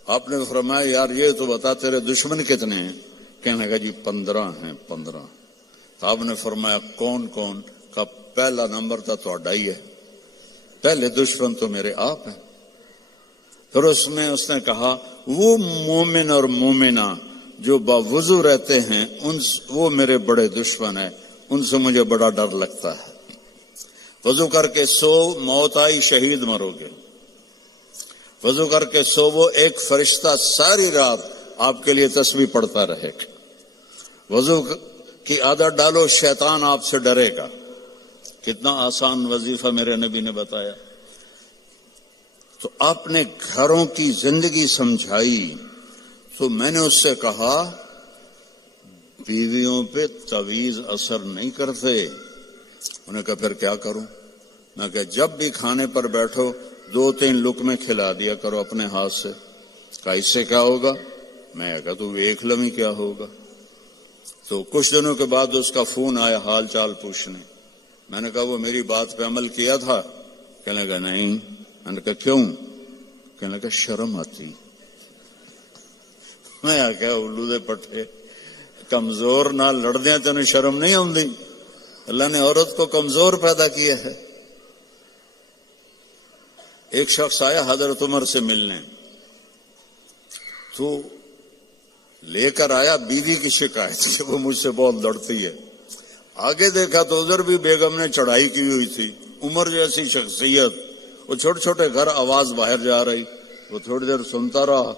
آپ نے فرمایا یار یہ تو بتا تیرے دشمن کتنے ہیں؟ کہنے لگا جی 15 ہیں 15۔ تو آپ نے فرمایا کون کون؟ کا پہلا نمبر تو تہاڈا ہی ہے، پہلے دشمن تو میرے آپ ہیں۔ پھر اس نے کہا وہ مومن اور مومنہ جو باوضو رہتے ہیں وہ میرے بڑے دشمن ہیں، ان سے مجھے بڑا ڈر لگتا ہے۔ وضو کر کے سو، موت آئی شہید مرو گے۔ وضو کر کے سو، وہ ایک فرشتہ ساری رات آپ کے لیے تسبیح پڑھتا رہے گا۔ وضو کی عادت ڈالو، شیطان آپ سے ڈرے گا۔ کتنا آسان وظیفہ میرے نبی نے بتایا۔ تو آپ نے گھروں کی زندگی سمجھائی، تو میں نے اس سے کہا بیویوں پہ تعویذ اثر نہیں کرتے۔ انہوں نے کہا پھر کیا کروں؟ میں کہا جب بھی کھانے پر بیٹھو 2-3 لقمے کھلا دیا کرو اپنے ہاتھ سے۔ کہا اس سے کیا ہوگا؟ میں کہا تو دیکھ لمی کیا ہوگا۔ تو کچھ دنوں کے بعد اس کا فون آیا حال چال پوچھنے۔ میں نے کہا وہ میری بات پہ عمل کیا تھا؟ کہنے لگا نہیں۔ میں نے کہا کیوں؟ کہنے لگا شرم آتی۔ میں کہا الو دے پٹھے، کمزور نہ لڑدیاں تینوں شرم نہیں آتی؟ اللہ نے عورت کو کمزور پیدا کیا ہے۔ ایک شخص آیا حضرت عمر سے ملنے، تو لے کر آیا بیوی کی شکایت کہ وہ مجھ سے بہت لڑتی ہے۔ آگے دیکھا تو ادھر بھی بیگم نے چڑھائی کی ہوئی تھی، عمر جیسی شخصیت، وہ چھوٹے چھوٹے گھر، آواز باہر جا رہی۔ وہ تھوڑی دیر سنتا رہا،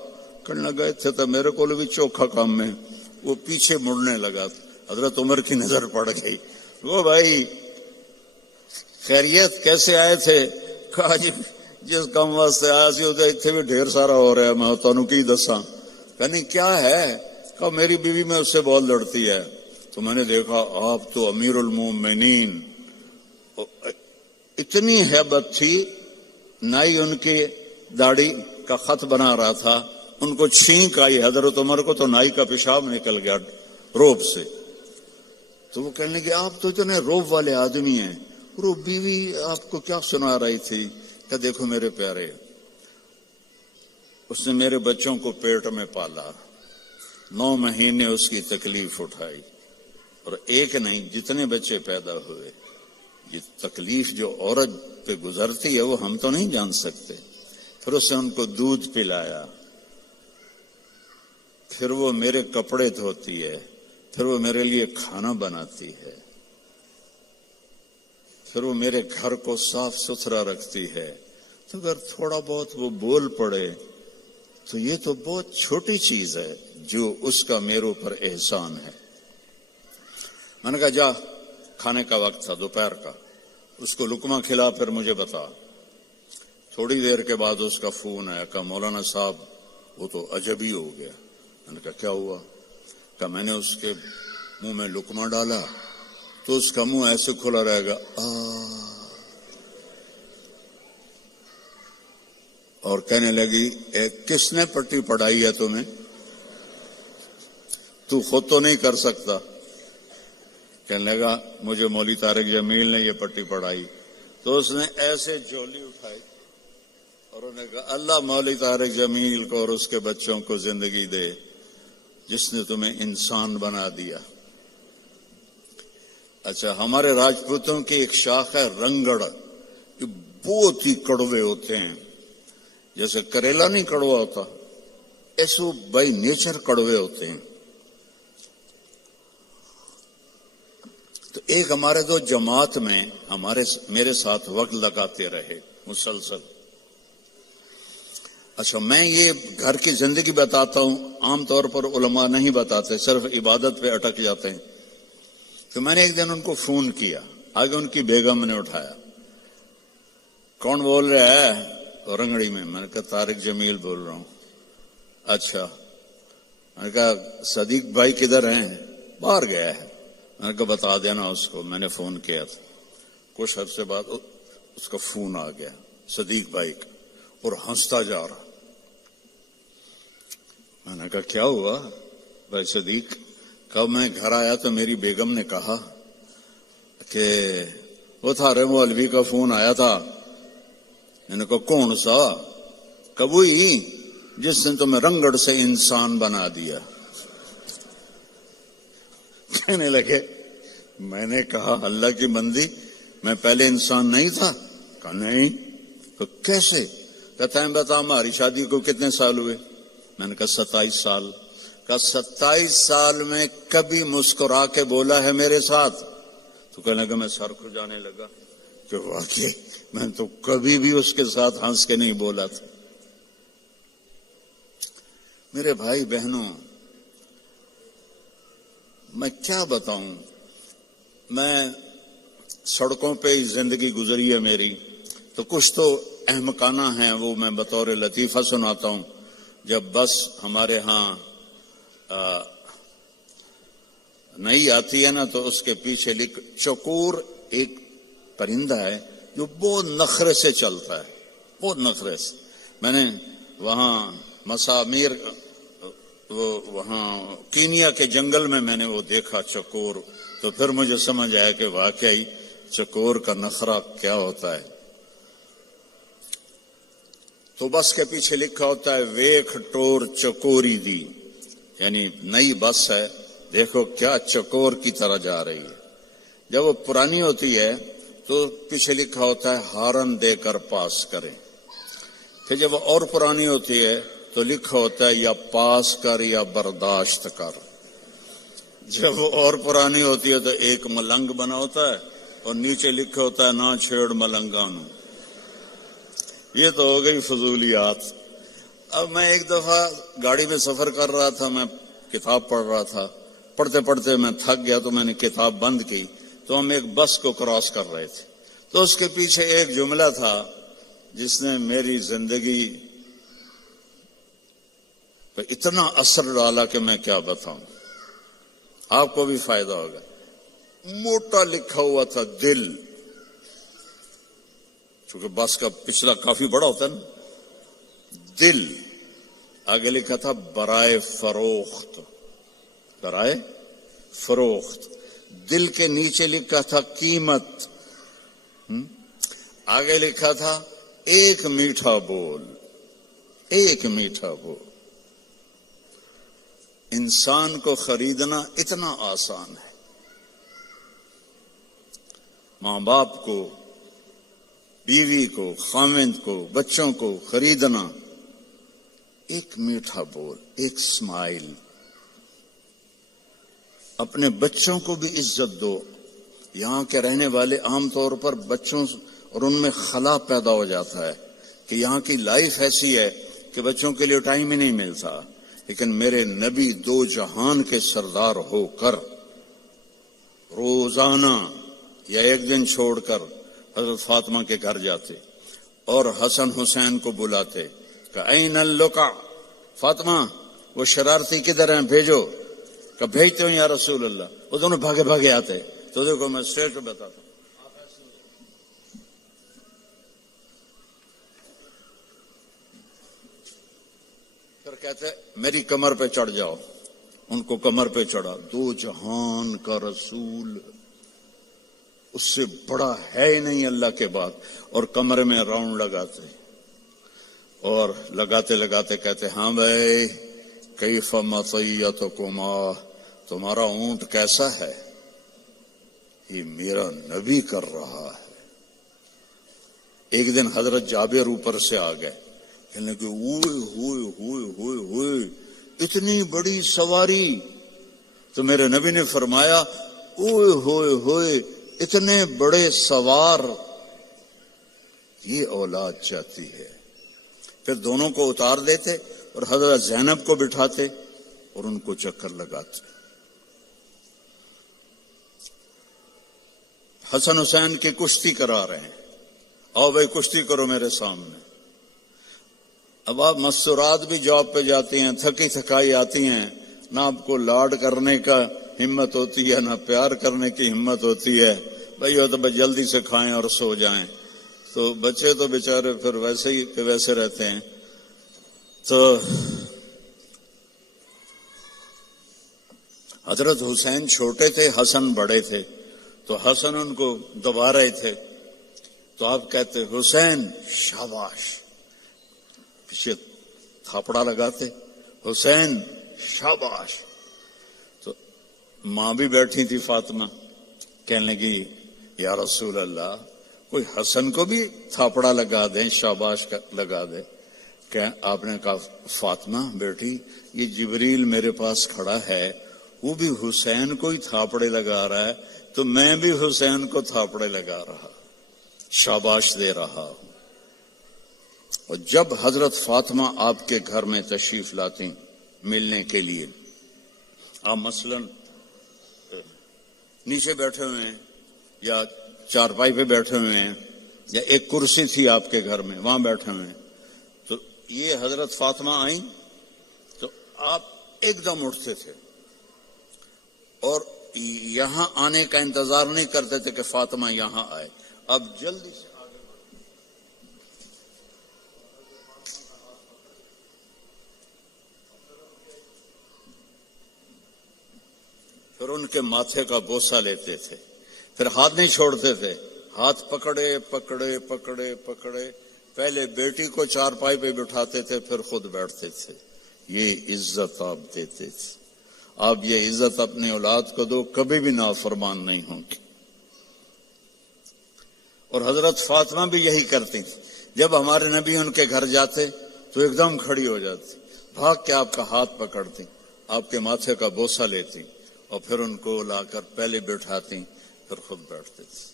کہنے لگا تھے تو میرے کو بھی چوکھا کام میں۔ وہ پیچھے مڑنے لگا، حضرت عمر کی نظر پڑ گئی۔ وہ بھائی خیریت، کیسے آئے تھے؟ کہا جی جس کام واسطے آیا سی اتنے بھی ڈھیر سارا ہو رہا ہے، میں تمہیں کی دساں؟ کہنی کیا ہے؟ کہا میری بیوی میں اس سے بہت لڑتی ہے۔ تو میں نے دیکھا آپ تو امیر المومنین، اتنی ہیبت تھی، نائی ان کی داڑھی کا خط بنا رہا تھا، ان کو چھینک آئی حضرت عمر کو، تو نائی کا پیشاب نکل گیا روب سے۔ تو وہ کہنے لگے آپ تو اتنے روب والے آدمی ہیں، وہ بیوی آپ کو کیا سنا رہی تھی؟ کہ دیکھو میرے پیارے، اس نے میرے بچوں کو پیٹ میں پالا، 9 مہینے اس کی تکلیف اٹھائی، اور ایک نہیں جتنے بچے پیدا ہوئے، یہ تکلیف جو عورت پہ گزرتی ہے وہ ہم تو نہیں جان سکتے۔ پھر اس نے ان کو دودھ پلایا، پھر وہ میرے کپڑے دھوتی ہے، پھر وہ میرے لیے کھانا بناتی ہے، پھر وہ میرے گھر کو صاف ستھرا رکھتی ہے۔ تو اگر تھوڑا بہت وہ بول پڑے تو یہ تو بہت چھوٹی چیز ہے جو اس کا میرے اوپر احسان ہے۔ میں نے کہا جا، کھانے کا وقت تھا دوپہر کا، اس کو لقمہ کھلا پھر مجھے بتا۔ تھوڑی دیر کے بعد اس کا فون آیا، کہا مولانا صاحب وہ تو عجب ہی ہو گیا۔ میں نے کہا کیا ہوا؟ کہا میں نے اس کے منہ میں لقمہ ڈالا تو اس کا منہ ایسے کھلا رہے گا اور کہنے لگی کس نے پٹی پڑھائی ہے تمہیں؟ تو خود تو نہیں کر سکتا۔ کہنے لگا مجھے مولوی طارق جمیل نے یہ پٹی پڑھائی۔ تو اس نے ایسے جھولی اٹھائی اور انہوں نے کہا اللہ مولوی طارق جمیل کو اور اس کے بچوں کو زندگی دے جس نے تمہیں انسان بنا دیا۔ اچھا، ہمارے راجپوتوں کی ایک شاخ ہے رنگڑ، یہ بہت ہی کڑوے ہوتے ہیں، جیسے کریلا نہیں کڑوا ہوتا، ایسے وہ بائی نیچر کڑوے ہوتے ہیں۔ تو ایک ہمارے دو جماعت میں میرے ساتھ وقت لگاتے رہے مسلسل۔ اچھا، میں یہ گھر کی زندگی بتاتا ہوں، عام طور پر علماء نہیں بتاتے، صرف عبادت پہ اٹک جاتے ہیں۔ تو میں نے ایک دن ان کو فون کیا، آگے ان کی بیگم نے اٹھایا، کون بول رہا ہے؟ رنگڑی میں۔ میں نے کہا طارق جمیل بول رہا ہوں۔ اچھا، میں نے کہا صدیق بھائی کدھر ہیں؟ باہر گیا ہے۔ میں نے کہا بتا دینا اس کو میں نے فون کیا تھا۔ کچھ عرصے بعد اس کا فون آ گیا صدیق بھائی کا، اور ہنستا جا رہا۔ میں نے کہا کیا ہوا بھائی صدیق؟ کب میں گھر آیا تو میری بیگم نے کہا کہ وہ تھارے مولوی کا فون آیا تھا۔ میں نے کہا کون سا؟ کب ہوئی جس نے تمہیں رنگڑ سے انسان بنا دیا؟ کہنے لگے میں نے کہا اللہ کی بندی میں پہلے انسان نہیں تھا؟ کہا نہیں۔ تو کیسے؟ کہتا ہے بتا ہماری شادی کو کتنے سال ہوئے؟ میں نے کہا 27 سال. کہا 27 سال میں کبھی مسکرا کے بولا ہے میرے ساتھ؟ تو کہنے لگا میں سر کھجانے لگا کہ واقعی میں تو کبھی بھی اس کے ساتھ ہنس کے نہیں بولا تھا. میرے بھائی بہنوں، میں کیا بتاؤں، میں سڑکوں پہ ہی زندگی گزری ہے میری، تو کچھ تو احمقانہ ہیں وہ میں بطور لطیفہ سناتا ہوں. جب بس ہمارے ہاں نہیں آتی ہے نا تو اس کے پیچھے چکور ایک پرندہ ہے جو بہت نخرے سے چلتا ہے، بہت نخرے سے. میں نے وہاں مسامیر وہاں کینیا کے جنگل میں نے وہ دیکھا چکور، تو پھر مجھے سمجھ آیا کہ واقعی چکور کا نخرہ کیا ہوتا ہے. تو بس کے پیچھے لکھا ہوتا ہے ویکھ ٹور چکوری دی، یعنی نئی بس ہے، دیکھو کیا چکور کی طرح جا رہی ہے. جب وہ پرانی ہوتی ہے تو پیچھے لکھا ہوتا ہے ہارن دے کر پاس کریں. پھر جب وہ اور پرانی ہوتی ہے تو لکھا ہوتا ہے یا پاس کر یا برداشت کر. جب وہ اور پرانی ہوتی ہے تو ایک ملنگ بنا ہوتا ہے اور نیچے لکھا ہوتا ہے نہ چھیڑ ملنگانو. یہ تو ہو گئی فضولیات. اب میں ایک دفعہ گاڑی میں سفر کر رہا تھا، میں کتاب پڑھ رہا تھا، پڑھتے پڑھتے میں تھک گیا تو میں نے کتاب بند کی. تو ہم ایک بس کو کراس کر رہے تھے، تو اس کے پیچھے ایک جملہ تھا جس نے میری زندگی پہ اتنا اثر ڈالا کہ میں کیا بتاؤں. آپ کو بھی فائدہ ہوگا. موٹا لکھا ہوا تھا دل، چونکہ بس کا پچھلا کافی بڑا ہوتا ہے نا. دل آگے لکھا تھا برائے فروخت، برائے فروخت. دل کے نیچے لکھا تھا قیمت، آگے لکھا تھا ایک میٹھا بول، ایک میٹھا بول. انسان کو خریدنا اتنا آسان ہے. ماں باپ کو، بیوی کو، خاوند کو، بچوں کو خریدنا ایک میٹھا بول، ایک اسمائل. اپنے بچوں کو بھی عزت دو. یہاں کے رہنے والے عام طور پر بچوں اور ان میں خلا پیدا ہو جاتا ہے کہ یہاں کی لائف ایسی ہے کہ بچوں کے لیے ٹائم ہی نہیں ملتا. لیکن میرے نبی دو جہان کے سردار ہو کر روزانہ یا ایک دن چھوڑ کر حضرت فاطمہ کے گھر جاتے اور حسن حسین کو بلاتے کہ این اللقا، فاطمہ وہ شرارتی کدھر ہیں، بھیجو. کہ بھیجتے ہوں یا رسول اللہ. وہ دونوں بھاگے بھاگے آتے. تو دیکھو میں اسٹیج پہ بتاتا ہوں. پھر کہتے میری کمر پہ چڑھ جاؤ. ان کو کمر پہ چڑھا. دو جہان کا رسول، اس سے بڑا ہے ہی نہیں اللہ کے بعد. اور کمرے میں راؤنڈ لگاتے اور لگاتے لگاتے کہتے ہاں بھائی کیف مطیتکما، تمہارا اونٹ کیسا ہے؟ یہ میرا نبی کر رہا ہے. ایک دن حضرت جابر اوپر سے آ گئے، کہنے کہ ہوئے ہوئے ہوئے ہوئے ہوئے اتنی بڑی سواری. تو میرے نبی نے فرمایا اوئے ہوئے ہوئے اتنے بڑے سوار، یہ اولاد چاہتی ہے. پھر دونوں کو اتار دیتے اور حضرت زینب کو بٹھاتے اور ان کو چکر لگاتے. حسن حسین کی کشتی کرا رہے ہیں، آؤ بھائی کشتی کرو میرے سامنے. اب آپ مستورات بھی جاب پہ جاتی ہیں، تھکی تھکائی آتی ہیں، نہ آپ کو لاڈ کرنے کا ہمت ہوتی ہے نہ پیار کرنے کی ہمت ہوتی ہے. بھائی ہو تو بس جلدی سے کھائیں اور سو جائیں. تو بچے تو بیچارے پھر ویسے ہی کہ ویسے رہتے ہیں. تو حضرت حسین چھوٹے تھے، حسن بڑے تھے. تو حسن ان کو دبا رہے تھے تو آپ کہتے حسین شاباش، پیچھے تھاپڑا لگاتے حسین شاباش. تو ماں بھی بیٹھی تھی فاطمہ، کہنے لگی یا رسول اللہ کوئی حسن کو بھی تھاپڑا لگا دیں، شاباش لگا دے کہ آپ نے کہا فاطمہ بیٹی یہ جبریل میرے پاس کھڑا ہے، وہ بھی حسین کو ہی تھاپڑے لگا رہا ہے، تو میں بھی حسین کو تھاپڑے لگا رہا، شاباش دے رہا ہوں۔ اور جب حضرت فاطمہ آپ کے گھر میں تشریف لاتی ملنے کے لیے، آپ مثلاً نیچے بیٹھے ہوئے ہیں یا چارپائی پہ بیٹھے ہوئے ہیں یا ایک کرسی تھی آپ کے گھر میں وہاں بیٹھے ہوئے ہیں، تو یہ حضرت فاطمہ آئیں تو آپ ایک دم اٹھتے تھے اور یہاں آنے کا انتظار نہیں کرتے تھے کہ فاطمہ یہاں آئے، اب جلدی سے آگے پھر ان کے ماتھے کا بوسہ لیتے تھے، پھر ہاتھ نہیں چھوڑتے تھے، ہاتھ پکڑے پکڑے پکڑے پکڑے، پہلے بیٹی کو چارپائی پہ بٹھاتے تھے پھر خود بیٹھتے تھے۔ یہ عزت آپ دیتے تھے، آپ یہ عزت اپنی اولاد کو دو، کبھی بھی نافرمان نہیں ہوں گی۔ اور حضرت فاطمہ بھی یہی کرتی تھی، جب ہمارے نبی ان کے گھر جاتے تو ایک دم کھڑی ہو جاتی، بھاگ کے آپ کا ہاتھ پکڑتی، آپ کے ماتھے کا بوسہ لیتی اور پھر ان کو لا کر پہلے بٹھاتی پھر خود بیٹھتے تھے۔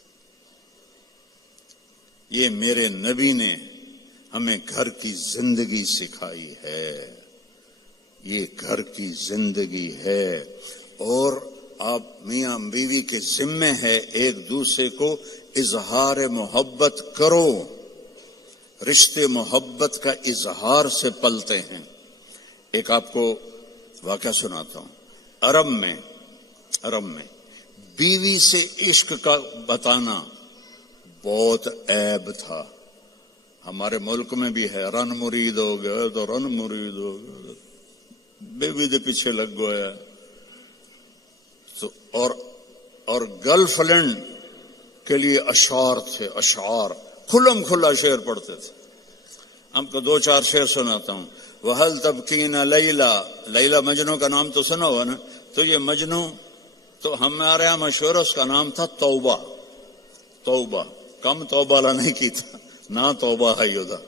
یہ میرے نبی نے ہمیں گھر کی زندگی سکھائی ہے، یہ گھر کی زندگی ہے، اور آپ میاں بیوی کے ذمے ہے ایک دوسرے کو اظہار محبت کرو، رشتے محبت کا اظہار سے پلتے ہیں۔ ایک آپ کو واقعہ سناتا ہوں، عرب میں بیوی سے عشق کا بتانا بہت عیب تھا، ہمارے ملک میں بھی ہے، رن مرید ہو گئے تو رن مرید ہو گئے، بیوی دے پیچھے لگ گیا تو اور گرل فرینڈ کے لیے اشعار تھے، اشعار کھلم کھلا شعر پڑھتے تھے۔ ہم کو دو چار شعر سناتا ہوں۔ وَهَلْ تَبْكِينَ لَيْلَا، لیلا مجنوں کا نام تو سنا ہوا نا، تو یہ مجنوں تو ہمارے یہاں مشہور، اس کا نام تھا توبہ، کم توبہ لا نہیں کی تھا، نہ توبہ ہے یودا،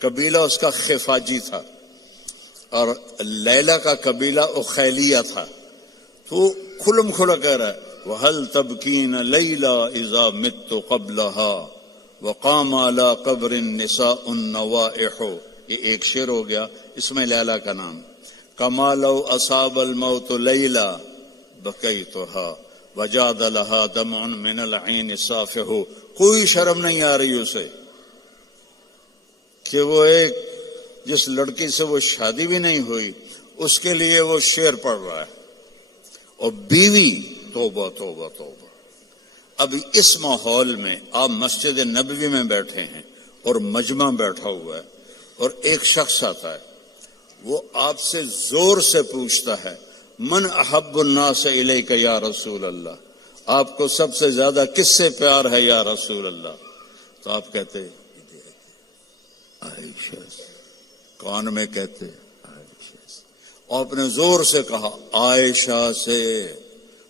قبیلہ اس کا خفاجی تھا، اور لیلا کا قبیلہ اخیلیہ تھا، تو کھلم کھلا کہہ رہا ہے وَهَلْ تَبْكِينَ لَيْلَا إِذَا مِتُّ قَبْلَهَا وَقَامَ عَلَى قَبْرِ النِّسَاءُ النَّوَائِحُ، یہ ایک شعر ہو گیا، اس میں لیلا کا نام۔ كَمَا لَوْ أَصَابَ الْمَوْتُ لَيْلَا بَكَيْتُهَا وَجَادَ لَهَا دَمْعٌ مِّنَ الْعَيْنِ صَافِحُ، کوئی شرم نہیں آ رہی اسے کہ وہ ایک جس لڑکی سے وہ شادی بھی نہیں ہوئی اس کے لیے وہ شعر پڑھ رہا ہے، اور بیوی توبہ توبہ توبہ۔ اب اس ماحول میں آپ مسجد نبوی میں بیٹھے ہیں اور مجمع بیٹھا ہوا ہے، اور ایک شخص آتا ہے، وہ آپ سے زور سے پوچھتا ہے من احب الناس الیک یا رسول اللہ، آپ کو سب سے زیادہ کس سے پیار ہے یا رسول اللہ؟ تو آپ کہتے عائشہ، کان میں کہتے عائشہ سے، آپ نے زور سے کہا عائشہ سے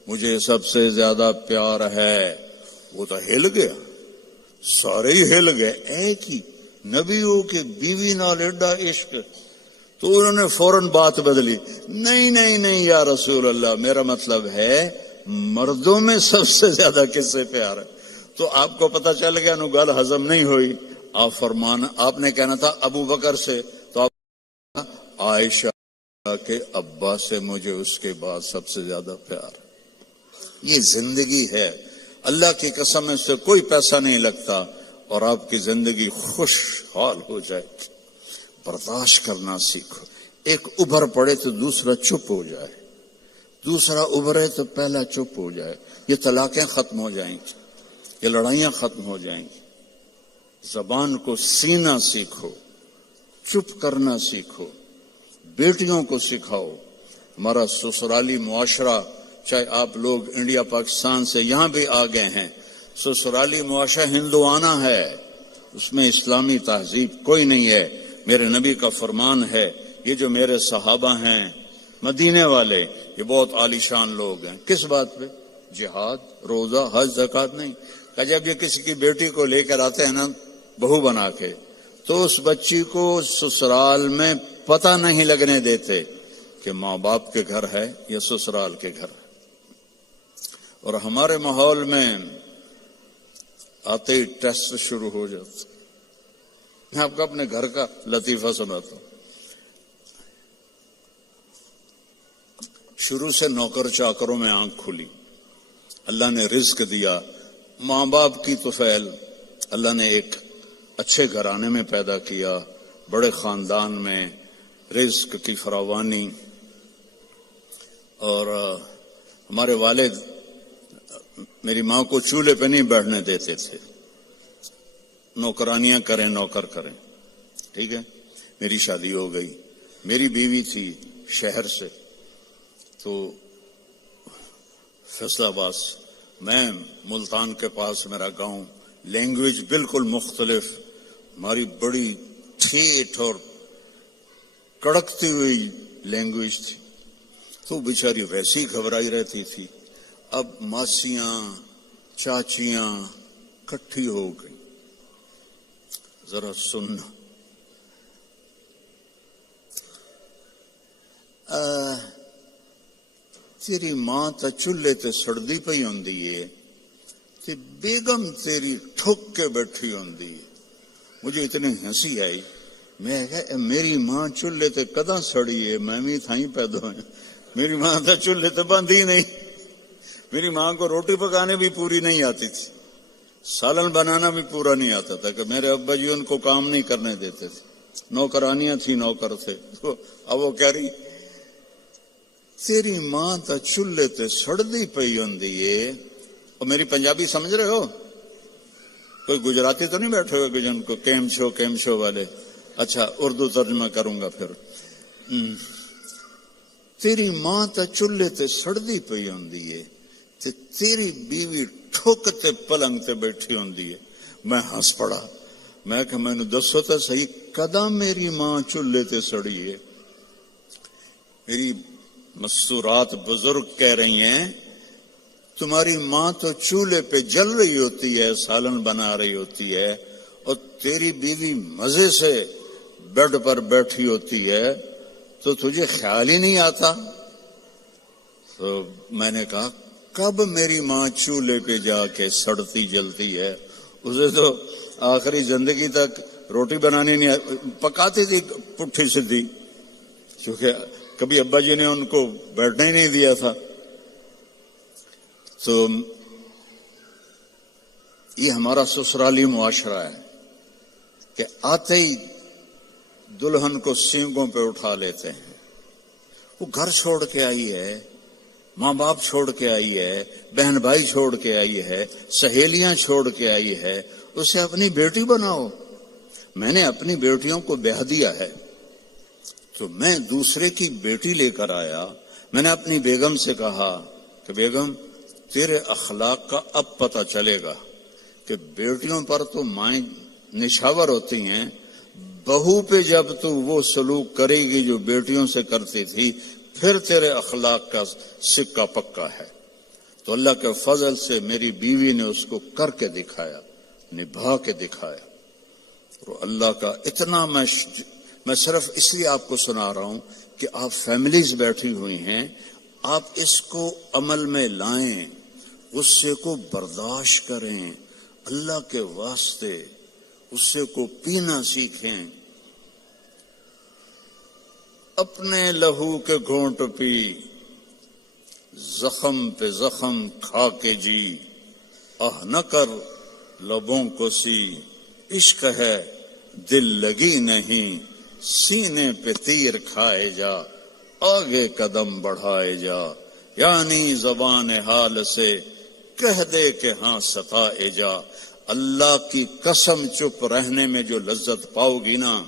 مجھے سب سے زیادہ پیار ہے، وہ تو ہل گیا، سارے ہی ہل گئے، ایک ہی نبیوں کے بیوی نال ایڈا عشق، تو انہوں نے فوراً بات بدلی، نہیں نہیں نہیں یا رسول اللہ، میرا مطلب ہے مردوں میں سب سے زیادہ کس سے پیار ہے؟ تو آپ کو پتہ چل گیا، نو گل ہضم نہیں ہوئی، آپ نے کہنا تھا ابو بکر سے، تو آپ عائشہ کے ابا سے مجھے اس کے بعد سب سے زیادہ پیار ہے۔ یہ زندگی ہے، اللہ کی قسم اس سے کوئی پیسہ نہیں لگتا، اور آپ کی زندگی خوشحال ہو جائے۔ برداشت کرنا سیکھو، ایک ابھر پڑے تو دوسرا چپ ہو جائے، دوسرا ابھرے تو پہلا چپ ہو جائے، یہ طلاقیں ختم ہو جائیں گی، یہ لڑائیاں ختم ہو جائیں گی۔ زبان کو سینا سیکھو، چپ کرنا سیکھو، بیٹیوں کو سکھاؤ۔ ہمارا سسرالی معاشرہ، چاہے آپ لوگ انڈیا پاکستان سے یہاں بھی آ گئے ہیں، سسرالی معاشرہ ہندوانہ ہے، اس میں اسلامی تہذیب کوئی نہیں ہے۔ میرے نبی کا فرمان ہے، یہ جو میرے صحابہ ہیں مدینے والے، یہ بہت عالی شان لوگ ہیں، کس بات پہ؟ جہاد، روزہ، حج، زکوٰۃ نہیں، کہ جب یہ کسی کی بیٹی کو لے کر آتے ہیں نا بہو بنا کے، تو اس بچی کو سسرال میں پتہ نہیں لگنے دیتے کہ ماں باپ کے گھر ہے یا سسرال کے گھر ہے۔ اور ہمارے ماحول میں آتے ہی ٹیسٹ شروع ہو جاتا۔ میں آپ کو اپنے گھر کا لطیفہ سناتا ہوں۔ شروع سے نوکر چاکروں میں آنکھ کھلی، اللہ نے رزق دیا، ماں باپ کی طفیل اللہ نے ایک اچھے گھرانے میں پیدا کیا، بڑے خاندان میں رزق کی فراوانی۔ اور ہمارے والد میری ماں کو چولہے پہ نہیں بیٹھنے دیتے تھے، نوکرانیاں کریں نوکر کریں، ٹھیک ہے۔ میری شادی ہو گئی، میری بیوی تھی شہر سے، تو فیصلہ آباد، میں ملتان کے پاس میرا گاؤں، لینگویج بالکل مختلف، ہماری بڑی ٹھیٹ اور کڑکتی ہوئی لینگویج تھی، تو بیچاری ویسی ہی گھبرائی رہتی تھی۔ اب ماسیاں چاچیاں کٹھی ہو گئی، ذرا سننا، تیری ماں تا چولہے تے سڑدی پئی ہوندی ہے تے بیگم تیری ٹھک کے بیٹھی ہوندی ہے۔ مجھے اتنی ہنسی آئی، میں کہا میری ماں چولہے تے کداں سڑی ہے، میں بھی تھائیں پیدا ہوئے، میری ماں تا چولہے تے باندھی نہیں۔ میری ماں کو روٹی پکانے بھی پوری نہیں آتی تھی، سالن بنانا بھی پورا نہیں آتا تھا، کہ میرے ابا جی ان کو کام نہیں کرنے دیتے تھے، نوکرانیاں تھی نوکر تھے۔ تو اب وہ کہہ رہی تیری ماں تا چولہے تے سڑدی پئی ہوندی ہے۔ اور میری پنجابی سمجھ رہے ہو؟ کوئی گجراتی تو نہیں بیٹھے ہوئے جن کو کیم شو والے؟ اچھا اردو ترجمہ کروں گا پھر۔ تیری ماں تا چولہے تے سڑدی پئی ہوندی ہے تے تیری بیوی ٹھک تے پلنگ تے بیٹھی ہوندی ہے۔ میں ہنس پڑا، میں کہ میں نے دسو تو صحیح کداں میری ماں چولہے تے سڑی ہے؟ میری مستورات بزرگ کہہ رہی ہیں تمہاری ماں تو چولہے پہ جل رہی ہوتی ہے، سالن بنا رہی ہوتی ہے، اور تیری بیوی مزے سے بیڈ پر بیٹھی ہوتی ہے، تو تجھے خیال ہی نہیں آتا؟ تو میں نے کہا کب میری ماں چولہے پہ جا کے سڑتی جلتی ہے؟ اسے تو آخری زندگی تک روٹی بنانی نہیں پکاتی تھی پٹھی سیدھی، کیونکہ کبھی ابا جی نے ان کو بیٹھنے ہی نہیں دیا تھا۔ تو یہ ہمارا سسرالی معاشرہ ہے کہ آتے ہی دلہن کو سینگوں پہ اٹھا لیتے ہیں۔ وہ گھر چھوڑ کے آئی ہے، ماں باپ چھوڑ کے آئی ہے، بہن بھائی چھوڑ کے آئی ہے، سہیلیاں چھوڑ کے آئی ہے، اسے اپنی بیٹی بناؤ۔ میں نے اپنی بیٹیوں کو بیاہ دیا ہے، تو میں دوسرے کی بیٹی لے کر آیا۔ میں نے اپنی بیگم سے کہا کہ بیگم تیرے اخلاق کا اب پتہ چلے گا کہ بیٹیوں پر تو مائیں نشاور ہوتی ہیں، بہو پہ جب تو وہ سلوک کرے گی جو بیٹیوں سے کرتی تھی، پھر تیرے اخلاق کا سکہ پکا ہے۔ تو اللہ کے فضل سے میری بیوی نے اس کو کر کے دکھایا، نبھا کے دکھایا۔ اور اللہ کا اتنا میں صرف اس لیے آپ کو سنا رہا ہوں کہ آپ فیملیز بیٹھی ہوئی ہیں، آپ اس کو عمل میں لائیں، غصے کو برداشت کریں، اللہ کے واسطے غصے کو پینا سیکھیں۔ اپنے لہو کے گھونٹ پی، زخم پہ زخم کھا کے جی، نہ کر لبوں کو سی، عشق ہے دل لگی نہیں، سینے پہ تیر کھائے جا، آگے قدم بڑھائے جا، یعنی زبان حال سے کہہ دے کہ ہاں ستائے جا۔ اللہ کی قسم چپ رہنے میں جو لذت پاؤ گی نا،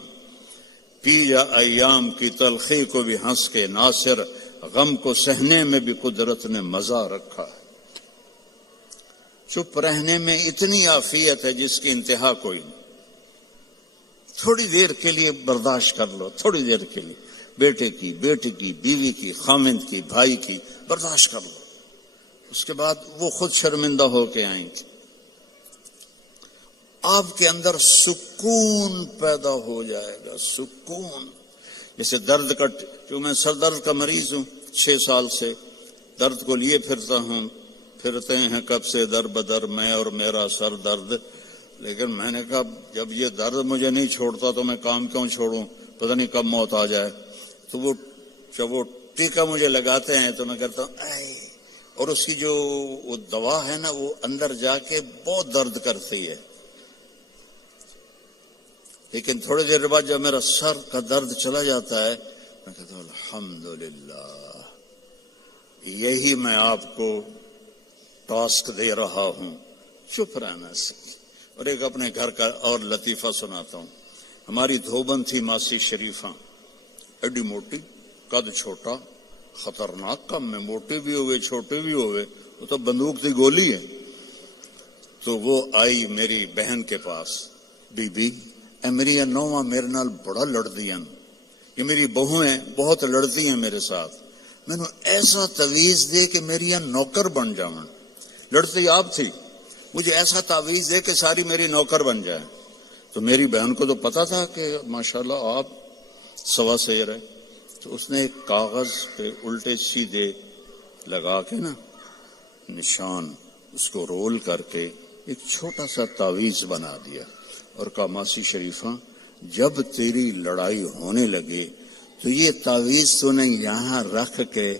پی جا ایام کی تلخی کو بھی ہنس کے ناصر، غم کو سہنے میں بھی قدرت نے مزہ رکھا ہے۔ چپ رہنے میں اتنی عافیت ہے جس کی انتہا کوئی نہیں۔ تھوڑی دیر کے لیے برداشت کر لو، تھوڑی دیر کے لیے، بیٹے کی، بیٹی کی، بیوی کی، خامند کی، بھائی کی، برداشت کر لو، اس کے بعد وہ خود شرمندہ ہو کے آئیں گی۔ آپ کے اندر سکون پیدا ہو جائے گا. سکون. جیسے درد کا، جو میں سر درد کا مریض ہوں 6 سال سے، درد کو لیے پھرتا ہوں، پھرتے ہیں کب سے در بدر میں اور میرا سر درد. لیکن میں نے کہا جب یہ درد مجھے نہیں چھوڑتا تو میں کام کیوں چھوڑوں، پتہ نہیں کب موت آ جائے. تو وہ جب وہ ٹیکا مجھے لگاتے ہیں تو میں کہتا ہوں آئے، اور اس کی جو وہ دوا ہے نا وہ اندر جا کے بہت درد کرتی ہے. لیکن تھوڑی دیر بعد جب میرا سر کا درد چلا جاتا ہے میں کہتا ہوں الحمدللہ، یہی میں آپ کو ٹاسک دے رہا ہوں، چپ رہنا سے. اور ایک اپنے گھر کا اور لطیفہ سناتا ہوں. ہماری دھوبن تھی ماسی شریفہ، ایڈی موٹی، قد چھوٹا، خطرناک کام میں، موٹے بھی ہوئے چھوٹے بھی ہوئے، وہ تو بندوق کی گولی ہے. تو وہ آئی میری بہن کے پاس، بی بی اے میری نوواں میرے نال بڑا لڑتی ہیں، یہ میری بہو ہیں بہت لڑتی ہیں میرے ساتھ، میں نے ایسا تعویذ دے کہ میری نوکر بن جاؤں. لڑتی آپ تھی، مجھے ایسا تعویذ دے کہ ساری میری نوکر بن جائے. تو میری بہن کو تو پتا تھا کہ ماشاءاللہ آپ سوا سیر ہے. تو اس نے ایک کاغذ پہ الٹے سیدھے لگا کے نا نشان، اس کو رول کر کے ایک چھوٹا سا تعویذ بنا دیا اور کہا ماسی شریفہ جب تیری لڑائی ہونے لگے تو یہ تعویذ تو نے یہاں رکھ کے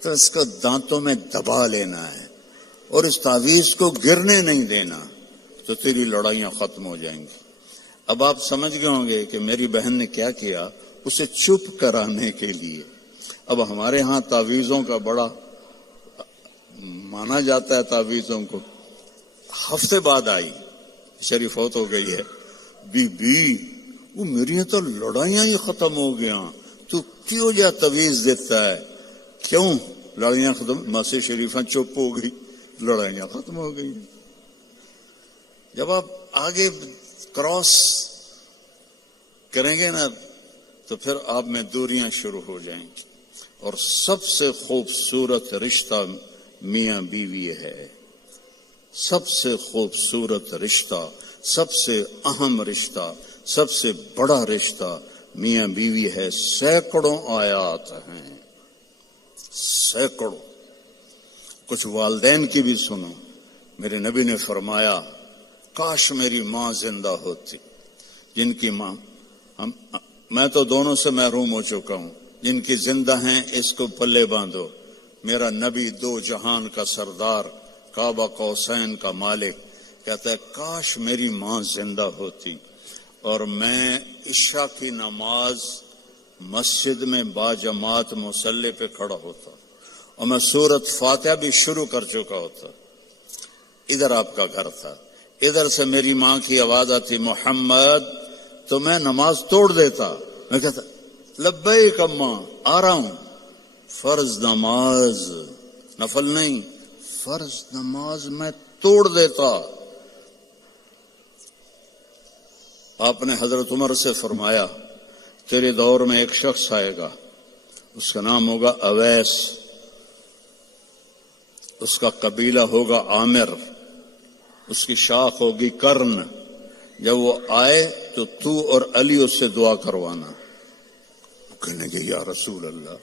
تو اس کو دانتوں میں دبا لینا ہے اور اس تعویذ کو گرنے نہیں دینا، تو تیری لڑائیاں ختم ہو جائیں گی. اب آپ سمجھ گئے ہوں گے کہ میری بہن نے کیا کیا، اسے چپ کرانے کے لیے. اب ہمارے ہاں تعویذوں کا بڑا مانا جاتا ہے، تعویذوں کو. ہفتے بعد آئی، شریف فوت ہو گئی ہے، بی بی وہ میری تو لڑائیاں ہی ختم ہو گیا، تو کیوں جا تعویذ دیتا ہے؟ کیوں لڑائیاں ختم؟ ماسی شریفہ چپ ہو گئی، لڑائیاں ختم ہو گئی. جب آپ آگے کراس کریں گے نا تو پھر آپ میں دوریاں شروع ہو جائیں گی. اور سب سے خوبصورت رشتہ میاں بیوی ہے، سب سے خوبصورت رشتہ، سب سے اہم رشتہ، سب سے بڑا رشتہ میاں بیوی ہے. سینکڑوں آیات ہیں، سینکڑوں. کچھ والدین کی بھی سنو. میرے نبی نے فرمایا کاش میری ماں زندہ ہوتی. جن کی ماں، میں تو دونوں سے محروم ہو چکا ہوں، جن کی زندہ ہیں اس کو پلے باندھو. میرا نبی دو جہان کا سردار، کعبہ قوسین کا مالک، کہتا ہے کاش میری ماں زندہ ہوتی اور میں عشاء کی نماز مسجد میں باجماعت مصلی پہ کھڑا ہوتا اور میں سورۃ فاتحہ بھی شروع کر چکا ہوتا. ادھر آپ کا گھر تھا، ادھر سے میری ماں کی آواز آتی محمد، تو میں نماز توڑ دیتا. میں کہتا لبیک اماں، آ رہا ہوں. فرض نماز، نفل نہیں، فرض نماز میں توڑ دیتا. آپ نے حضرت عمر سے فرمایا تیرے دور میں ایک شخص آئے گا، اس کا نام ہوگا اویس، اس کا قبیلہ ہوگا عامر، اس کی شاخ ہوگی کرن. جب وہ آئے تو اور علی اس سے دعا کروانا. کہنے گے یا رسول اللہ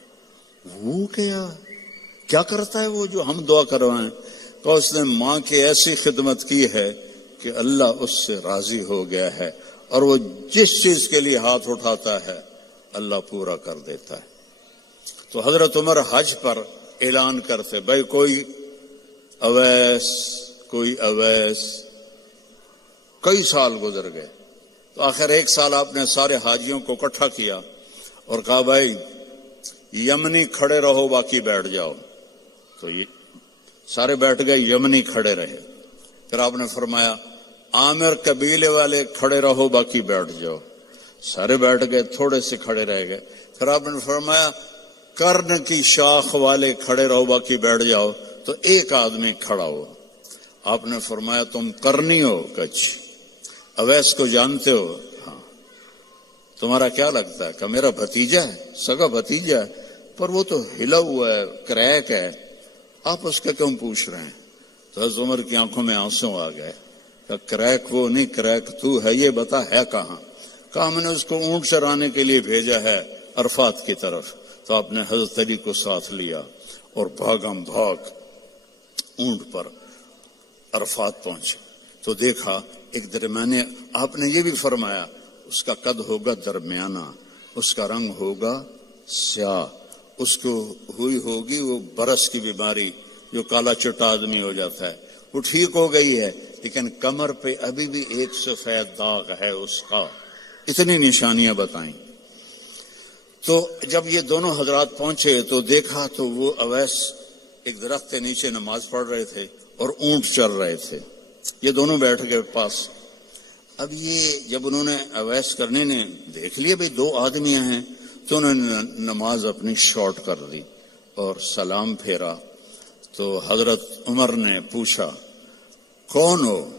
وہ کیا کرتا ہے وہ جو ہم دعا کروائیں؟ تو اس نے ماں کی ایسی خدمت کی ہے کہ اللہ اس سے راضی ہو گیا ہے اور وہ جس چیز کے لیے ہاتھ اٹھاتا ہے اللہ پورا کر دیتا ہے. تو حضرت عمر حج پر اعلان کرتے بھائی کوئی اویس، کوئی اویس. کئی سال گزر گئے تو آخر ایک سال آپ نے سارے حاجیوں کو اکٹھا کیا اور کہا بھائی یمنی کھڑے رہو باقی بیٹھ جاؤ. تو یہ سارے بیٹھ گئے، یمنی کھڑے رہے. پھر آپ نے فرمایا عامر قبیلے والے کھڑے رہو باقی بیٹھ جاؤ. سارے بیٹھ گئے، تھوڑے سے کھڑے رہ گئے. پھر آپ نے فرمایا کرن کی شاخ والے کھڑے رہو باقی بیٹھ جاؤ. تو ایک آدمی کھڑا ہو. آپ نے فرمایا تم کرنی ہو؟ کچھ اویس کو جانتے ہو؟ ہاں. تمہارا کیا لگتا ہے؟ کہ میرا بھتیجا ہے، سگا بھتیجا ہے، پر وہ تو ہلا ہوا ہے، کریک ہے، آپ اس کا کیوں پوچھ رہے ہیں؟ تو حضرت عمر کی آنکھوں میں آنسو آ گئے. کہ کریک وہ نہیں، کریک تو ہے، یہ بتا ہے کہاں؟ کہا میں نے اس کو اونٹ چرانے کے لیے بھیجا ہے عرفات کی طرف۔ تو آپ نے حضرت علی کو ساتھ لیا اور بھاگم بھاگ اونٹ پر عرفات پہنچے تو دیکھا ایک درمیانے، آپ نے یہ بھی فرمایا اس کا قد ہوگا درمیانہ، اس کا رنگ ہوگا سیاہ، اس کو ہوئی ہوگی وہ برس کی بیماری جو کالا چٹا آدمی ہو جاتا ہے، وہ ٹھیک ہو گئی ہے، لیکن کمر پہ ابھی بھی ایک سفید داغ ہے اس کا۔ اتنی نشانیاں بتائیں۔ تو جب یہ دونوں حضرات پہنچے تو دیکھا تو وہ اویس ایک درخت کے نیچے نماز پڑھ رہے تھے اور اونٹ چل رہے تھے، یہ دونوں بیٹھ گئے پاس۔ اب یہ جب انہوں نے اویس کرنے نے دیکھ لیا بھئی دو آدمیاں ہیں، تو انہوں نے نماز اپنی شارٹ کر دی اور سلام پھیرا۔ تو حضرت عمر نے پوچھا کون ہو؟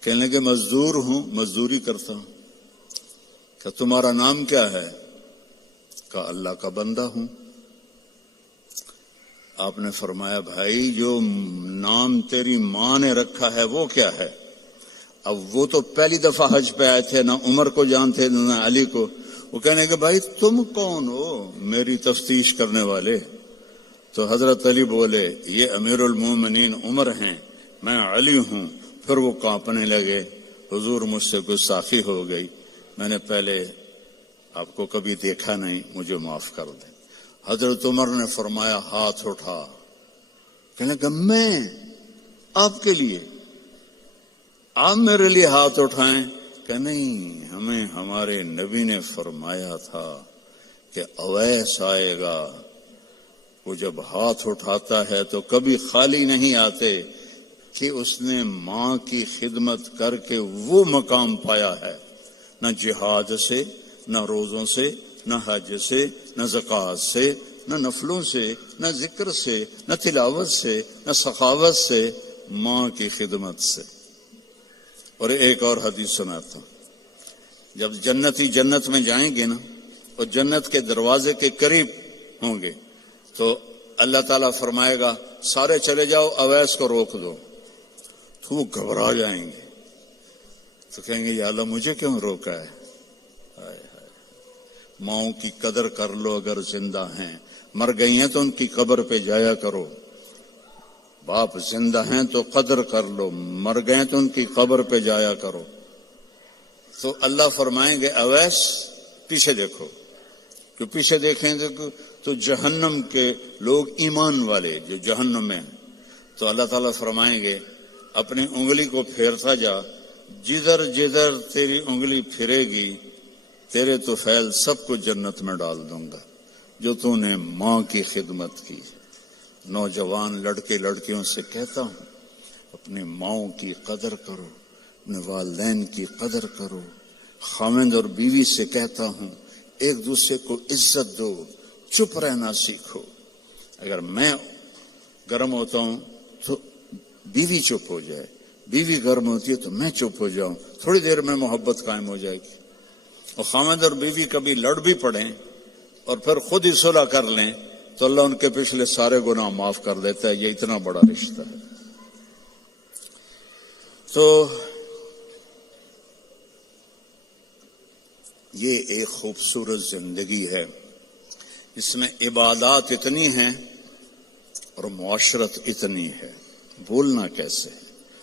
کہنے لگے مزدور ہوں، مزدوری کرتا ہوں۔ کہ تمہارا نام کیا ہے؟ کہا اللہ کا بندہ ہوں۔ آپ نے فرمایا بھائی جو نام تیری ماں نے رکھا ہے وہ کیا ہے؟ اب وہ تو پہلی دفعہ حج پہ آئے تھے، نہ عمر کو جانتے نہ علی کو۔ وہ کہنے کہ بھائی تم کون ہو میری تفتیش کرنے والے؟ تو حضرت علی بولے یہ امیر المومنین عمر ہیں، میں علی ہوں۔ پھر وہ کانپنے لگے، حضور مجھ سے گستاخی ہو گئی، میں نے پہلے آپ کو کبھی دیکھا نہیں، مجھے معاف کر دیں۔ حضرت عمر نے فرمایا ہاتھ اٹھا۔ کہنے کہ میں آپ کے لیے، آپ میرے لیے ہاتھ اٹھائیں؟ کہ نہیں، ہمیں ہمارے نبی نے فرمایا تھا کہ اویس آئے گا، وہ جب ہاتھ اٹھاتا ہے تو کبھی خالی نہیں آتے کہ اس نے ماں کی خدمت کر کے وہ مقام پایا ہے، نہ جہاد سے، نہ روزوں سے، نہ حج سے، نہ زکوٰۃ سے، نہ نفلوں سے، نہ ذکر سے، نہ تلاوت سے، نہ سخاوت سے، ماں کی خدمت سے۔ اور ایک اور حدیث سناتا ہوں، جب جنتی جنت میں جائیں گے نا اور جنت کے دروازے کے قریب ہوں گے تو اللہ تعالیٰ فرمائے گا سارے چلے جاؤ، اویس کو روک دو۔ تو وہ گھبرا جائیں گے، تو کہیں گے یا اللہ مجھے کیوں روکا ہے؟ ماؤں کی قدر کر لو اگر زندہ ہیں، مر گئی ہیں تو ان کی قبر پہ جایا کرو۔ باپ زندہ ہیں تو قدر کر لو، مر گئے تو ان کی قبر پہ جایا کرو۔ تو اللہ فرمائیں گے اویس پیچھے دیکھو، کہ پیچھے دیکھیں تو جہنم کے لوگ ایمان والے جو جہنم میں ہیں، تو اللہ تعالیٰ فرمائیں گے اپنی انگلی کو پھیرتا جا، جدھر جدھر تیری انگلی پھرے گی تیرے تو فیل سب کو جنت میں ڈال دوں گا جو تو نے ماں کی خدمت کی۔ نوجوان لڑکے لڑکیوں سے کہتا ہوں اپنے ماؤں کی قدر کرو، اپنے والدین کی قدر کرو۔ خاوند اور بیوی سے کہتا ہوں ایک دوسرے کو عزت دو، چپ رہنا سیکھو۔ اگر میں گرم ہوتا ہوں تو بیوی چپ ہو جائے، بیوی گرم ہوتی ہے تو میں چپ ہو جاؤں، تھوڑی دیر میں محبت قائم ہو جائے گی۔ اور خاوند اور بیوی کبھی لڑ بھی پڑیں اور پھر خود ہی صلح کر لیں تو اللہ ان کے پچھلے سارے گناہ معاف کر دیتا ہے۔ یہ اتنا بڑا رشتہ ہے۔ تو یہ ایک خوبصورت زندگی ہے، اس میں عبادات اتنی ہیں اور معاشرت اتنی ہے۔ بولنا کیسے ہے،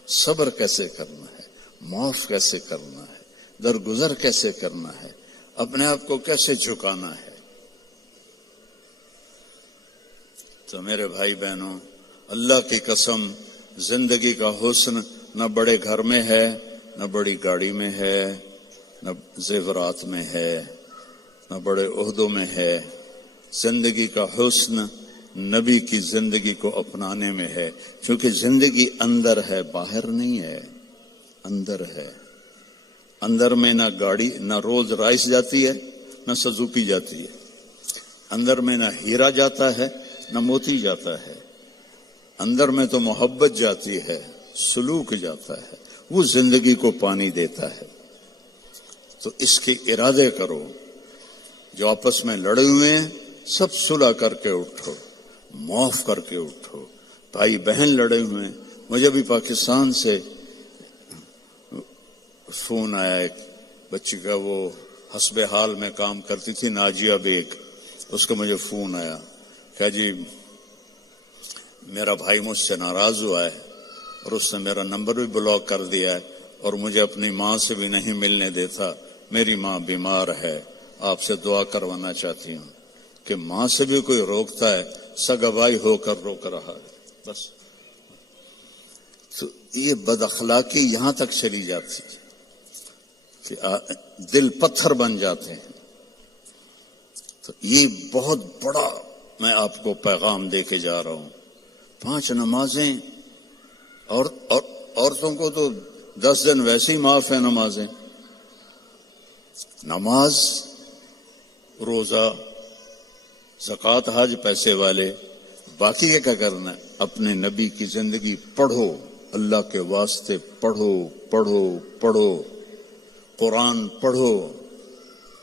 صبر کیسے کرنا ہے، معاف کیسے کرنا ہے، درگزر کیسے کرنا ہے، اپنے آپ کو کیسے جھکانا ہے۔ تو میرے بھائی بہنوں، اللہ کی قسم زندگی کا حسن نہ بڑے گھر میں ہے، نہ بڑی گاڑی میں ہے، نہ زیورات میں ہے، نہ بڑے عہدوں میں ہے۔ زندگی کا حسن نبی کی زندگی کو اپنانے میں ہے، کیونکہ زندگی اندر ہے، باہر نہیں ہے، اندر ہے۔ اندر میں نہ گاڑی، نہ رولز رائس جاتی ہے، نہ سزوکی جاتی ہے۔ اندر میں نہ ہیرا جاتا ہے، نہ موتی جاتا ہے۔ اندر میں تو محبت جاتی ہے، سلوک جاتا ہے، وہ زندگی کو پانی دیتا ہے۔ تو اس کے ارادے کرو، جو آپس میں لڑے ہوئے ہیں سب صلح کر کے اٹھو، معاف کر کے اٹھو۔ بھائی بہن لڑے ہوئے ہیں مجھے بھی پاکستان سے فون آیا ایک بچی کا، وہ حسب حال میں کام کرتی تھی، ناجیہ بیگ، اس کا مجھے فون آیا کہ جی میرا بھائی مجھ سے ناراض ہوا ہے اور اس نے میرا نمبر بھی بلاک کر دیا ہے اور مجھے اپنی ماں سے بھی نہیں ملنے دیتا، میری ماں بیمار ہے، آپ سے دعا کروانا چاہتی ہوں۔ کہ ماں سے بھی کوئی روکتا ہے، سگا بھائی ہو کر روک رہا ہے، بس۔ تو یہ بد اخلاقی یہاں تک چلی جاتی کہ دل پتھر بن جاتے ہیں۔ تو یہ بہت بڑا میں آپ کو پیغام دے کے جا رہا ہوں۔ 5 نمازیں، اور عورتوں کو تو 10 دن ویسے ہی معاف ہے نمازیں، نماز، روزہ، زکوٰۃ، حج، پیسے والے، باقی یہ کیا کرنا ہے؟ اپنے نبی کی زندگی پڑھو، اللہ کے واسطے پڑھو پڑھو پڑھو، قرآن پڑھو،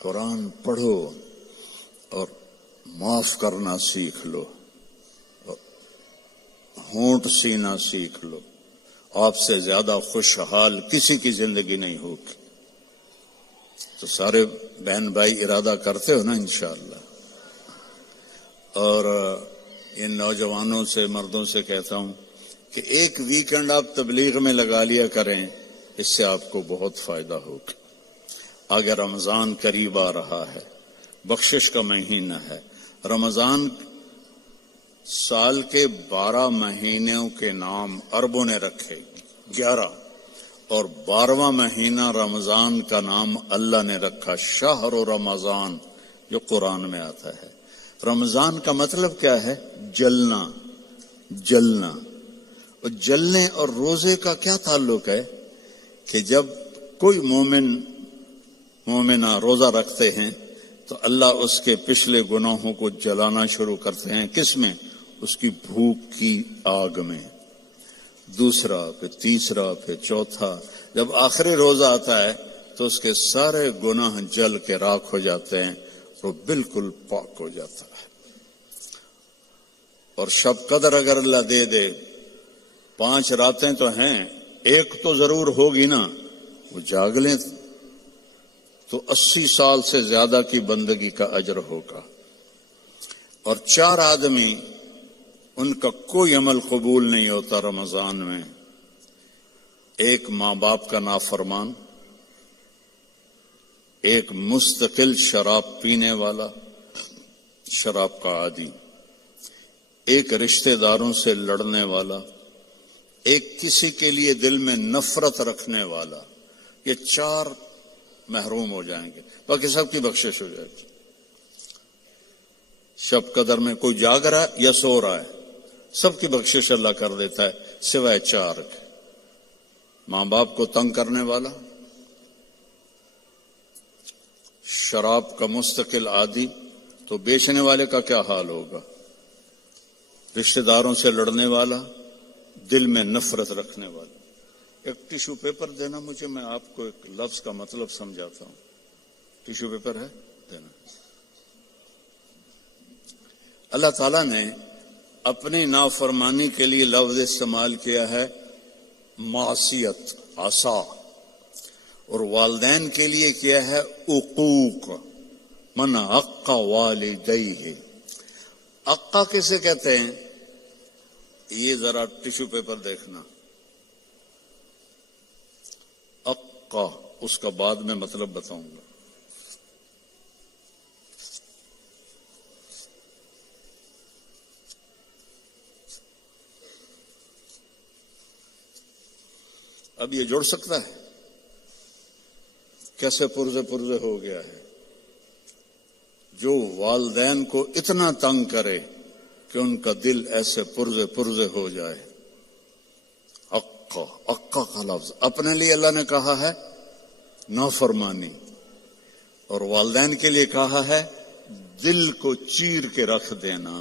قرآن پڑھو، اور معاف کرنا سیکھ لو، ہونٹ سینا سیکھ لو۔ آپ سے زیادہ خوشحال کسی کی زندگی نہیں ہوگی۔ تو سارے بہن بھائی ارادہ کرتے ہو نا انشاءاللہ؟ اور ان نوجوانوں سے، مردوں سے کہتا ہوں کہ ایک ویکنڈ آپ تبلیغ میں لگا لیا کریں، اس سے آپ کو بہت فائدہ ہوگا۔ آگے رمضان قریب آ رہا ہے، بخشش کا مہینہ ہے۔ رمضان سال کے 12 مہینوں کے نام عربوں نے رکھے، 11، اور 12واں مہینہ رمضان کا نام اللہ نے رکھا، شہر رمضان، جو قرآن میں آتا ہے۔ رمضان کا مطلب کیا ہے؟ جلنا، جلنا۔ اور جلنے اور روزے کا کیا تعلق ہے؟ کہ جب کوئی مومنہ روزہ رکھتے ہیں تو اللہ اس کے پچھلے گناہوں کو جلانا شروع کرتے ہیں۔ کس میں؟ اس کی بھوک کی آگ میں۔ دوسرا، پھر تیسرا، پھر چوتھا، جب آخری روزہ آتا ہے تو اس کے سارے گناہ جل کے راکھ ہو جاتے ہیں، وہ بالکل پاک ہو جاتا ہے۔ اور شب قدر اگر اللہ دے دے، 5 راتیں تو ہیں، ایک تو ضرور ہوگی نا، وہ جاگ لیں تو 80 سال سے زیادہ کی بندگی کا اجر ہوگا۔ اور 4 آدمی، ان کا کوئی عمل قبول نہیں ہوتا رمضان میں۔ ایک ماں باپ کا نافرمان، ایک مستقل شراب پینے والا، شراب کا عادی، ایک رشتہ داروں سے لڑنے والا، ایک کسی کے لیے دل میں نفرت رکھنے والا۔ یہ 4 محروم ہو جائیں گے، باقی سب کی بخشش ہو جائے گی۔ شب قدر میں کوئی جاگ رہا ہے یا سو رہا ہے، سب کی بخشش اللہ کر دیتا ہے، سوائے 4 کے۔ ماں باپ کو تنگ کرنے والا، شراب کا مستقل عادی، تو بیچنے والے کا کیا حال ہوگا؟ رشتہ داروں سے لڑنے والا، دل میں نفرت رکھنے والا۔ ایک ٹیشو پیپر دینا مجھے، میں آپ کو ایک لفظ کا مطلب سمجھاتا ہوں۔ ٹیشو پیپر ہے؟ دینا۔ اللہ تعالیٰ نے اپنی نافرمانی کے لیے لفظ استعمال کیا ہے معصیت، عصا، اور والدین کے لیے کیا ہے عقوق، من عق والدیہ۔ عقا کسے کہتے ہیں؟ یہ ذرا ٹیشو پیپر دیکھنا، عقا، اس کا بعد میں مطلب بتاؤں گا۔ اب یہ جڑ سکتا ہے؟ کیسے پرزے ہو گیا ہے؟ جو والدین کو اتنا تنگ کرے کہ ان کا دل ایسے پرزے ہو جائے۔ عقا کا لفظ اپنے لیے اللہ نے کہا ہے نافرمانی، اور والدین کے لیے کہا ہے دل کو چیر کے رکھ دینا،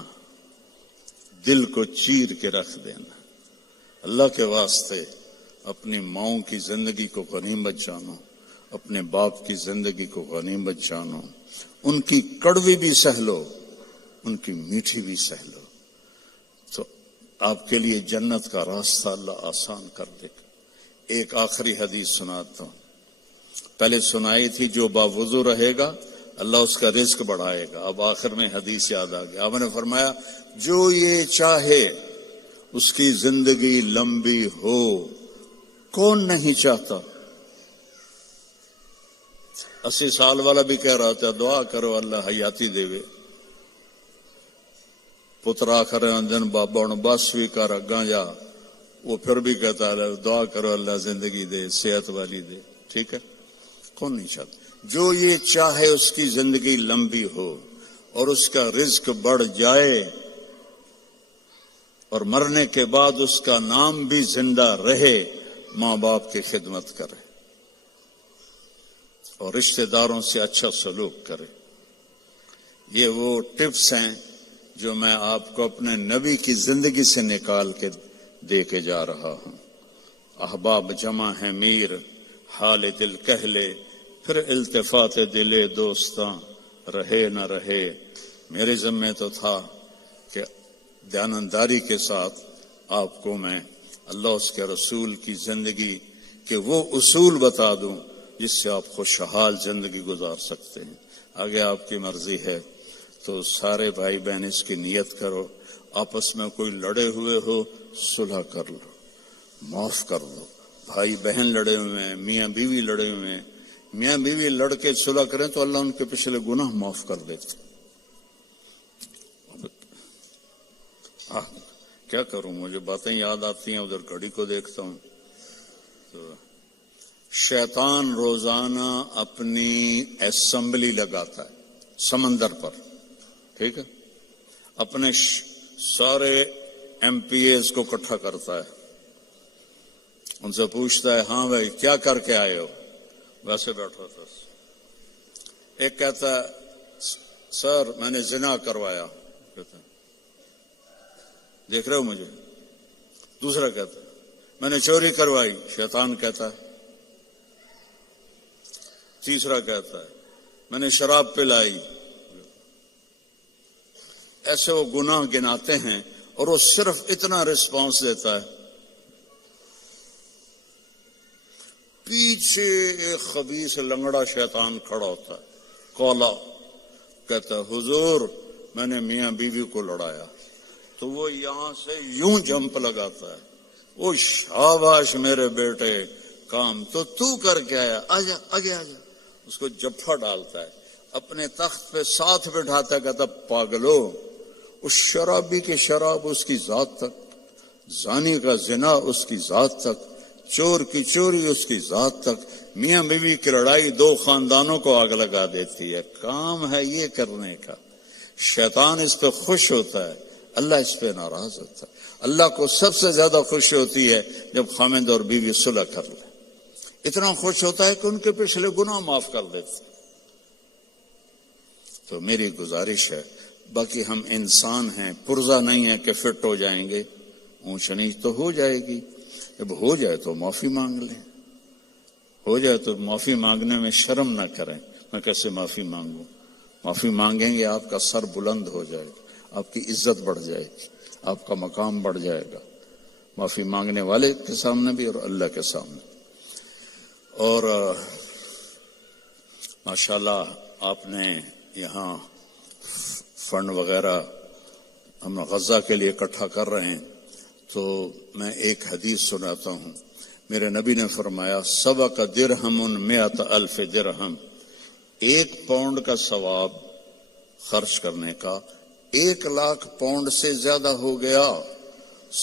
دل کو چیر کے رکھ دینا۔ اللہ کے واسطے اپنی ماؤں کی زندگی کو غنیمت جانو، اپنے باپ کی زندگی کو غنیمت جانو، ان کی کڑوی بھی سہ لو، ان کی میٹھی بھی سہ لو۔ تو آپ کے لیے جنت کا راستہ اللہ آسان کر دے گا۔ ایک آخری حدیث سناتا ہوں، پہلے سنائی تھی، جو باوضو رہے گا اللہ اس کا رزق بڑھائے گا۔ اب آخر میں حدیث یاد آ گیا، آپ نے فرمایا جو یہ چاہے اس کی زندگی لمبی ہو۔ کون نہیں چاہتا؟ 80 سال والا بھی کہہ رہا تھا دعا کرو اللہ حیاتی دے وے، پترا کرے دن بابا بس بھی کر اگاں جا، وہ پھر بھی کہتا ہے دعا کرو اللہ زندگی دے، صحت والی دے۔ ٹھیک ہے، کون نہیں چاہتا؟ جو یہ چاہے اس کی زندگی لمبی ہو اور اس کا رزق بڑھ جائے اور مرنے کے بعد اس کا نام بھی زندہ رہے، ماں باپ کی خدمت کرے اور رشتہ داروں سے اچھا سلوک کرے۔ یہ وہ ٹپس ہیں جو میں آپ کو اپنے نبی کی زندگی سے نکال کے دے کے جا رہا ہوں۔ احباب جمع ہے میر، حال دل کہہ لے، پھر التفات دلے دوستاں رہے نہ رہے۔ میرے ذمہ تو تھا کہ دیانتداری کے ساتھ آپ کو میں اللہ اس کے رسول کی زندگی کے وہ اصول بتا دوں جس سے آپ خوشحال زندگی گزار سکتے ہیں۔ آگے آپ کی مرضی ہے تو سارے بھائی بہن اس کی نیت کرو، آپس میں کوئی لڑے ہوئے ہو صلح کر لو، معاف کر دو۔ بھائی بہن لڑے ہوئے ہیں، میاں بیوی لڑے ہوئے ہیں، میاں بیوی لڑ کے صلح کریں تو اللہ ان کے پچھلے گناہ معاف کر دیتے۔ کیا کروں، مجھے باتیں یاد آتی ہیں، ادھر گھڑی کو دیکھتا ہوں تو شیطان روزانہ اپنی اسمبلی لگاتا ہے سمندر پر، ٹھیک ہے، اپنے سارے ایم پی ایز کو اکٹھا کرتا ہے، ان سے پوچھتا ہے ہاں بھائی کیا کر کے آئے ہو؟ ویسے بیٹھا تھا، ایک کہتا ہے سر میں نے زنا کروایا، کہتا ہے دیکھ رہے ہو مجھے؟ دوسرا کہتا ہے میں نے چوری کروائی، شیطان کہتا ہے۔ تیسرا کہتا ہے میں نے شراب پلائی۔ ایسے وہ گناہ گناتے ہیں اور وہ صرف اتنا رسپانس دیتا ہے۔ پیچھے ایک خبیث لنگڑا شیطان کھڑا ہوتا ہے، کولا، کہتا ہے حضور میں نے میاں بیوی کو لڑایا، تو وہ یہاں سے یوں جمپ لگاتا ہے، وہ شاباش میرے بیٹے، کام تو کر کے آیا، آجا آگے آجا، اس کو جفا ڈالتا ہے، اپنے تخت پہ ساتھ بٹھاتا ہے، کہتا پاگلو، اس شرابی کی شراب اس کی ذات تک، زانی کا زنا اس کی ذات تک، چور کی چوری اس کی ذات تک، میاں بیوی کی لڑائی 2 خاندانوں کو آگ لگا دیتی ہے، کام ہے یہ کرنے کا۔ شیطان اس پہ خوش ہوتا ہے، اللہ اس پہ ناراض ہوتا ہے۔ اللہ کو سب سے زیادہ خوشی ہوتی ہے جب خاوند اور بیوی صلح کر لے، اتنا خوش ہوتا ہے کہ ان کے پچھلے گناہ معاف کر دیتے۔ تو میری گزارش ہے، باقی ہم انسان ہیں، پرزہ نہیں ہے کہ فٹ ہو جائیں گے، اونچ نیچ تو ہو جائے گی، جب ہو جائے تو معافی مانگ لیں، ہو جائے تو معافی مانگنے میں شرم نہ کریں۔ میں کیسے معافی مانگوں؟ معافی مانگیں گے آپ کا سر بلند ہو جائے گا، آپ کی عزت بڑھ جائے گی، آپ کا مقام بڑھ جائے گا، معافی مانگنے والے کے سامنے بھی اور اللہ کے سامنے۔ اور ماشاءاللہ آپ نے یہاں فنڈ وغیرہ ہم غزہ کے لیے اکٹھا کر رہے ہیں، تو میں ایک حدیث سناتا ہوں۔ میرے نبی نے فرمایا سبق درہم 100,000 درہم، 1 پاؤنڈ کا ثواب خرچ کرنے کا 1,00,000 پاؤنڈ سے زیادہ ہو گیا۔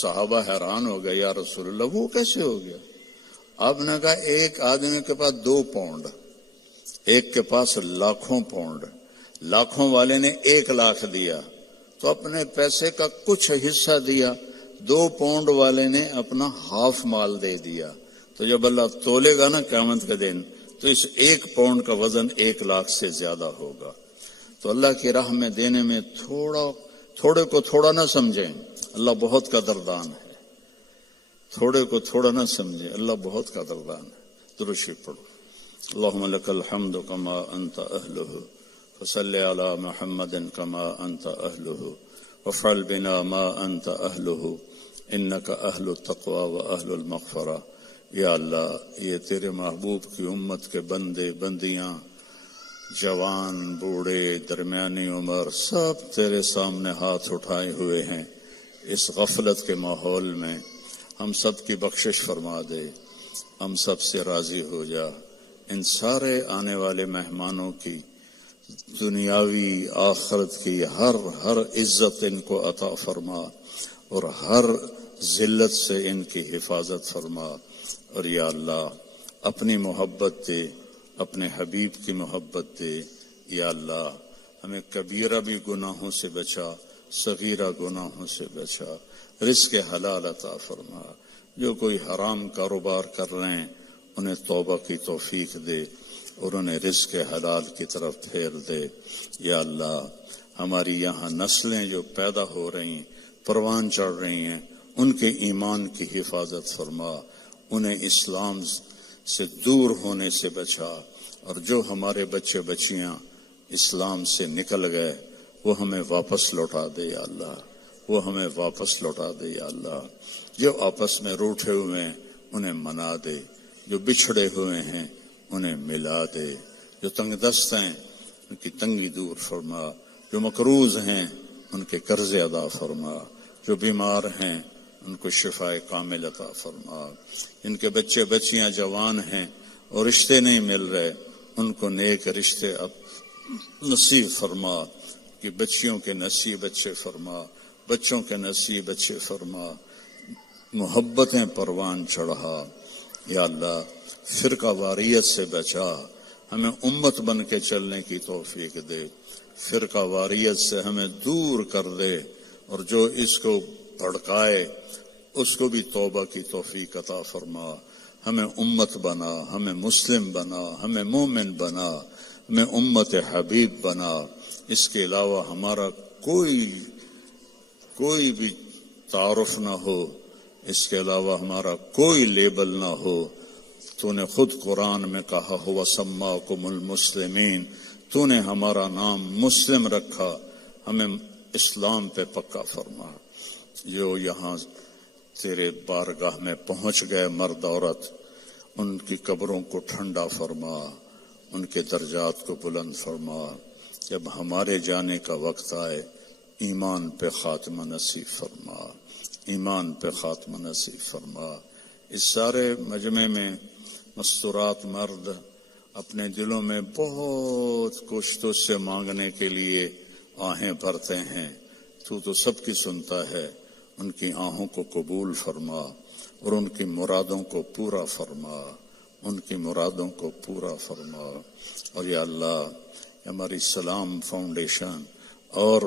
صحابہ حیران ہو گئے، یا رسول اللہ وہ کیسے ہو گیا؟ آپ نے کہا ایک آدمی کے پاس 2 پاؤنڈ، ایک کے پاس لاکھوں پاؤنڈ، لاکھوں والے نے 1,00,000 دیا تو اپنے پیسے کا کچھ حصہ دیا، 2 پاؤنڈ والے نے اپنا ہاف مال دے دیا۔ تو جب اللہ تولے گا نا قیامت کے دن تو اس 1 پاؤنڈ کا وزن 1,00,000 سے زیادہ ہوگا۔ تو اللہ کی راہ میں دینے میں تھوڑے کو تھوڑا نہ سمجھیں، اللہ بہت قدردان ہے۔ تھوڑے کو تھوڑا نہ سمجھیں، اللہ بہت قدردان ہے۔ درود شریف پڑھو۔ اللہم لک الحمد کما انت اہلہ فصلی علی محمد کما انت اہلہ وافعل بنا ما انت اہلہ انک اہل التقوی و اہل المغفرہ۔ یا اللہ یہ تیرے محبوب کی امت کے بندے بندیاں، جوان بوڑھے درمیانی عمر، سب تیرے سامنے ہاتھ اٹھائے ہوئے ہیں۔ اس غفلت کے ماحول میں ہم سب کی بخشش فرما دے، ہم سب سے راضی ہو جا۔ ان سارے آنے والے مہمانوں کی دنیاوی آخرت کی ہر عزت ان کو عطا فرما، اور ہر ذلت سے ان کی حفاظت فرما۔ اور یا اللہ اپنی محبت دے، اپنے حبیب کی محبت دے۔ یا اللہ ہمیں کبیرہ بھی گناہوں سے بچا، صغیرہ گناہوں سے بچا، رزق حلال عطا فرما۔ جو کوئی حرام کاروبار کر رہے ہیں انہیں توبہ کی توفیق دے، اور انہیں رزق حلال کی طرف پھیر دے۔ یا اللہ ہماری یہاں نسلیں جو پیدا ہو رہی ہیں، پروان چڑھ رہی ہیں، ان کے ایمان کی حفاظت فرما، انہیں اسلام سے دور ہونے سے بچا، اور جو ہمارے بچے بچیاں اسلام سے نکل گئے وہ ہمیں واپس لوٹا دے یا اللہ، وہ ہمیں واپس لوٹا دے یا اللہ۔ جو آپس میں روٹھے ہوئے ہیں انہیں منا دے، جو بچھڑے ہوئے ہیں انہیں ملا دے، جو تنگ دست ہیں ان کی تنگی دور فرما، جو مقروض ہیں ان کے قرض ادا فرما، جو بیمار ہیں ان کو شفائے کامل عطا فرما، ان کے بچے بچیاں جوان ہیں اور رشتے نہیں مل رہے ان کو نیک رشتے اب نصیب فرما، کہ بچیوں کے نصیب اچھے فرما، بچوں کے نصیب اچھے فرما، محبتیں پروان چڑھا۔ یا اللہ فرقہ واریت سے بچا، ہمیں امت بن کے چلنے کی توفیق دے، فرقہ واریت سے ہمیں دور کر دے، اور جو اس کو بھڑکائے اس کو بھی توبہ کی توفیق عطا فرما۔ ہمیں امت بنا، ہمیں مسلم بنا، ہمیں مومن بنا، ہمیں امت حبیب بنا۔ اس کے علاوہ ہمارا کوئی بھی تعارف نہ ہو، اس کے علاوہ ہمارا کوئی لیبل نہ ہو۔ تو نے خود قرآن میں کہا ہوا سماکم المسلمین، تو نے ہمارا نام مسلم رکھا، ہمیں اسلام پہ پکا فرما۔ جو یہاں تیرے بارگاہ میں پہنچ گئے مرد عورت، ان کی قبروں کو ٹھنڈا فرما، ان کے درجات کو بلند فرما۔ جب ہمارے جانے کا وقت آئے ایمان پہ خاتمہ نصیب فرما، ایمان پہ خاتمہ نصیب فرما۔ اس سارے مجمع میں مستورات مرد اپنے دلوں میں بہت کچھ تجھ سے مانگنے کے لیے آہیں بھرتے ہیں، تو سب کی سنتا ہے۔ ان کی آہوں کو قبول فرما، اور ان کی مرادوں کو پورا فرما، ان کی مرادوں کو پورا فرما۔ اور یا اللہ ہماری سلام فاؤنڈیشن اور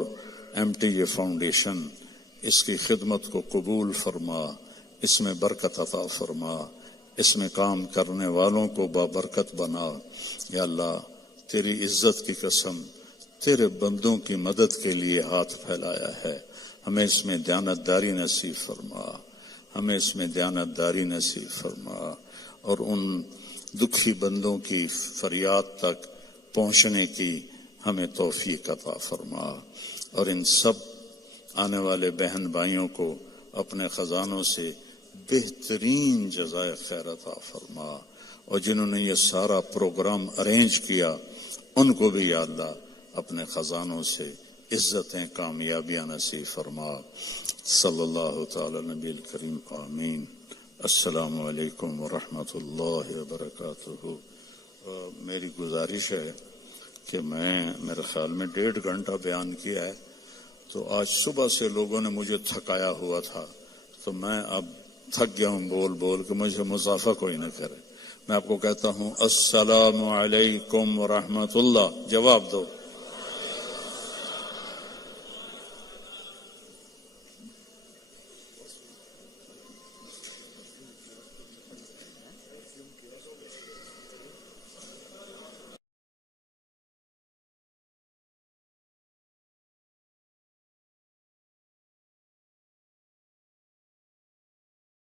MTA فاؤنڈیشن، اس کی خدمت کو قبول فرما، اس میں برکت عطا فرما، اس میں کام کرنے والوں کو بابرکت بنا۔ یا اللہ تیری عزت کی قسم، تیرے بندوں کی مدد کے لیے ہاتھ پھیلایا ہے، ہمیں اس میں دیانتداری نصیب فرما، ہمیں اس میں دیانتداری نصیب فرما، اور ان دکھی بندوں کی فریاد تک پہنچنے کی ہمیں توفیق عطا فرما، اور ان سب آنے والے بہن بھائیوں کو اپنے خزانوں سے بہترین جزائے خیر عطا فرما، اور جنہوں نے یہ سارا پروگرام ارینج کیا ان کو بھی یا اللہ اپنے خزانوں سے عزتیں کامیابیاں نصیب فرما۔ صلی اللہ تعالی نبی الکریم آمین۔ السلام علیکم ورحمۃ اللہ وبرکاتہ۔ میری گزارش ہے کہ میرے خیال میں 1.5 گھنٹہ بیان کیا ہے، تو آج صبح سے لوگوں نے مجھے تھکایا ہوا تھا، تو میں اب تھک گیا ہوں بول بول کے، مجھے مضافہ کوئی نہ کرے۔ میں آپ کو کہتا ہوں السلام علیکم ورحمۃ اللہ، جواب دو۔